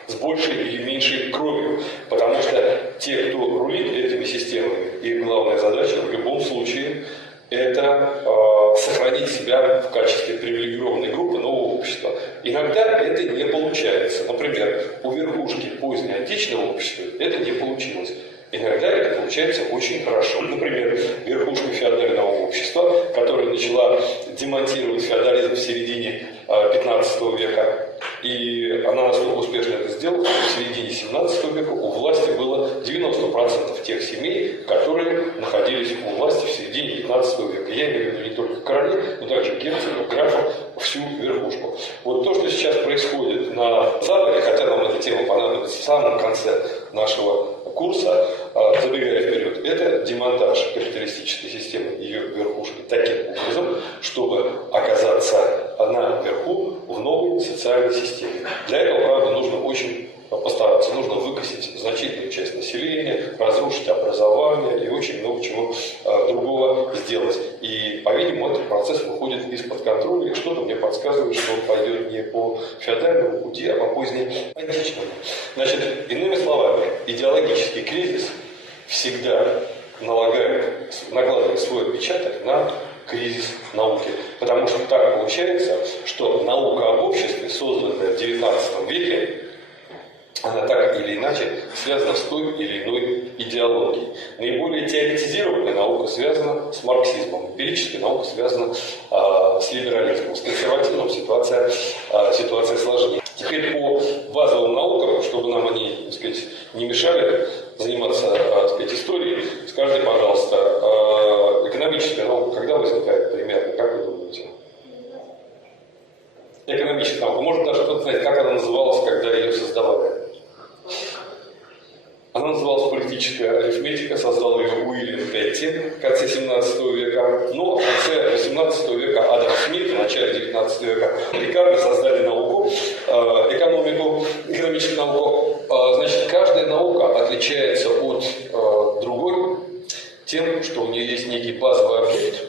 с большей или меньшей кровью. Потому что те, кто рулит этими системами, их главная задача в любом случае это сохранить себя в качестве привилегированной группы нового общества. Иногда это не получается. Например, у верхушки позднеантичного общества это не получилось. Иногда это получается очень хорошо. Например, верхушка феодального общества, которая начала демонтировать феодализм в середине 15 века, и она настолько успешно это сделала, что в середине 17 века у власти было 90% тех семей, которые находились у власти в середине 15 века. Я имею в виду не только королей, но также герцогов, графов, всю верхушку. Вот то, что сейчас происходит на Западе, хотя нам эта тема понадобится в самом конце нашего курса, забегая вперед, это демонтаж капиталистической системы ее верхушки таким образом, чтобы оказаться наверху в новой социальной системе. Для этого, правда, нужно очень постараться. Нужно выкосить значительную часть населения, разрушить образование и очень много чего другого сделать. И, по-видимому, этот процесс выходит из-под контроля, и что-то мне подсказывает, что он пойдет не по феодальному пути, а по позднеантичному. Значит, иными словами, идеологический кризис всегда накладывает свой отпечаток на кризис науки. Потому что так получается, что наука об обществе, созданная в XIX веке, она так или иначе связана с той или иной идеологией. Наиболее теоретизированная наука связана с марксизмом, эмпирическая наука связана с либерализмом, с консерватизмом ситуация сложнее. Теперь по базовым наукам, чтобы нам они, так сказать, не мешали заниматься, так сказать, историей, скажите, пожалуйста, экономическая наука когда возникает примерно, как вы думаете? Экономическая наука. Может даже кто-то знает, как она называлась, когда ее создавали. Она называлась политическая арифметика, создал ее Уильям Петти в конце 17 века. Но в конце 18 века Адам Смит, в начале 19 века американцы создали науку, экономическую науку. Значит, каждая наука отличается от другой тем, что у нее есть некий базовый объект,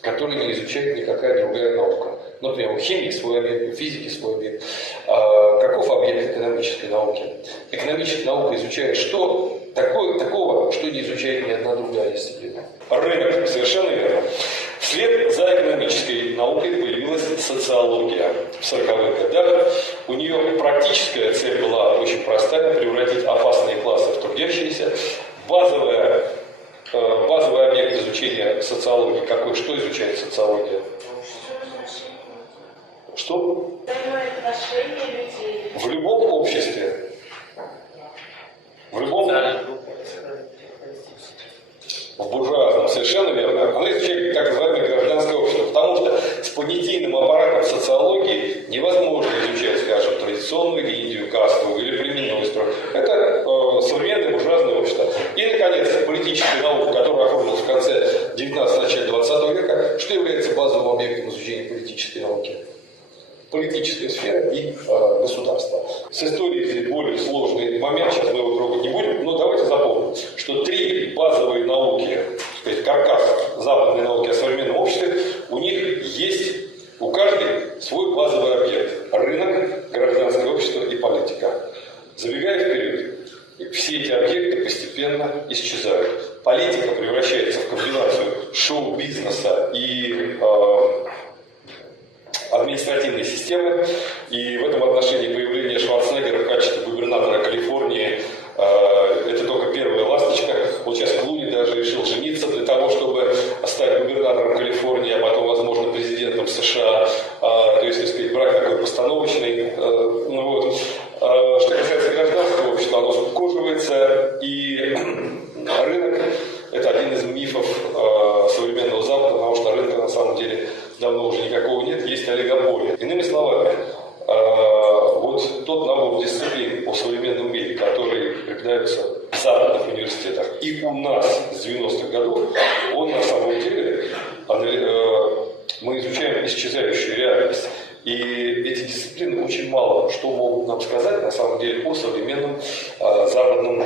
который не изучает никакая другая наука. Например, у химии свой объект, у физики свой объект. Каков объект экономической науки? Экономическая наука изучает что такого, что не изучает ни одна другая дисциплина. Рынок, совершенно верно. Вслед за экономической наукой появилась социология. В 40-х годах у нее практическая цель была очень простая – превратить опасные классы в трудящиеся. Базовый объект изучения социологии какой? Что изучает социология? Что? В любом обществе. В любом в буржуазном, совершенно верно. Она изучает так называемое гражданское общество, потому что с понятийным аппаратом социологии невозможно изучать, скажем, традиционную генетию, кастовую или племенную строй. Это современное буржуазное общество. И, наконец, политическая наука, которая оформилась в конце 19-го, начале 20 века, что является базовым объектом изучения политической науки? Политическая сфера и государство. С историей здесь более сложный момент, сейчас мы его трогать не будем, но давайте запомним, что три базовые науки, то есть каркас западной науки о современном обществе, у них есть, у каждой свой базовый объект. Рынок, гражданское общество и политика. Забегая вперед, все эти объекты постепенно исчезают. Политика превращается в комбинацию шоу-бизнеса и административной системы, и в этом отношении появление Шварценеггера в качестве губернатора Калифорнии это только первая ласточка. Вот сейчас Клуни даже решил жениться для того, чтобы стать губернатором Калифорнии, а потом, возможно, президентом США. То есть, так сказать, брак такой постановочный. Что касается гражданского общества, оно скукоживается, и рынок – это один из мифов современного Запада, потому что рынка на самом деле давно уже никакого нет, есть олигополия. Иными словами, вот тот набор дисциплин по современному мире, которые преподаются в западных университетах и у нас с 90-х годов, он на самом деле, мы изучаем исчезающую реальность. И эти дисциплины очень мало что могут нам сказать на самом деле о современном западном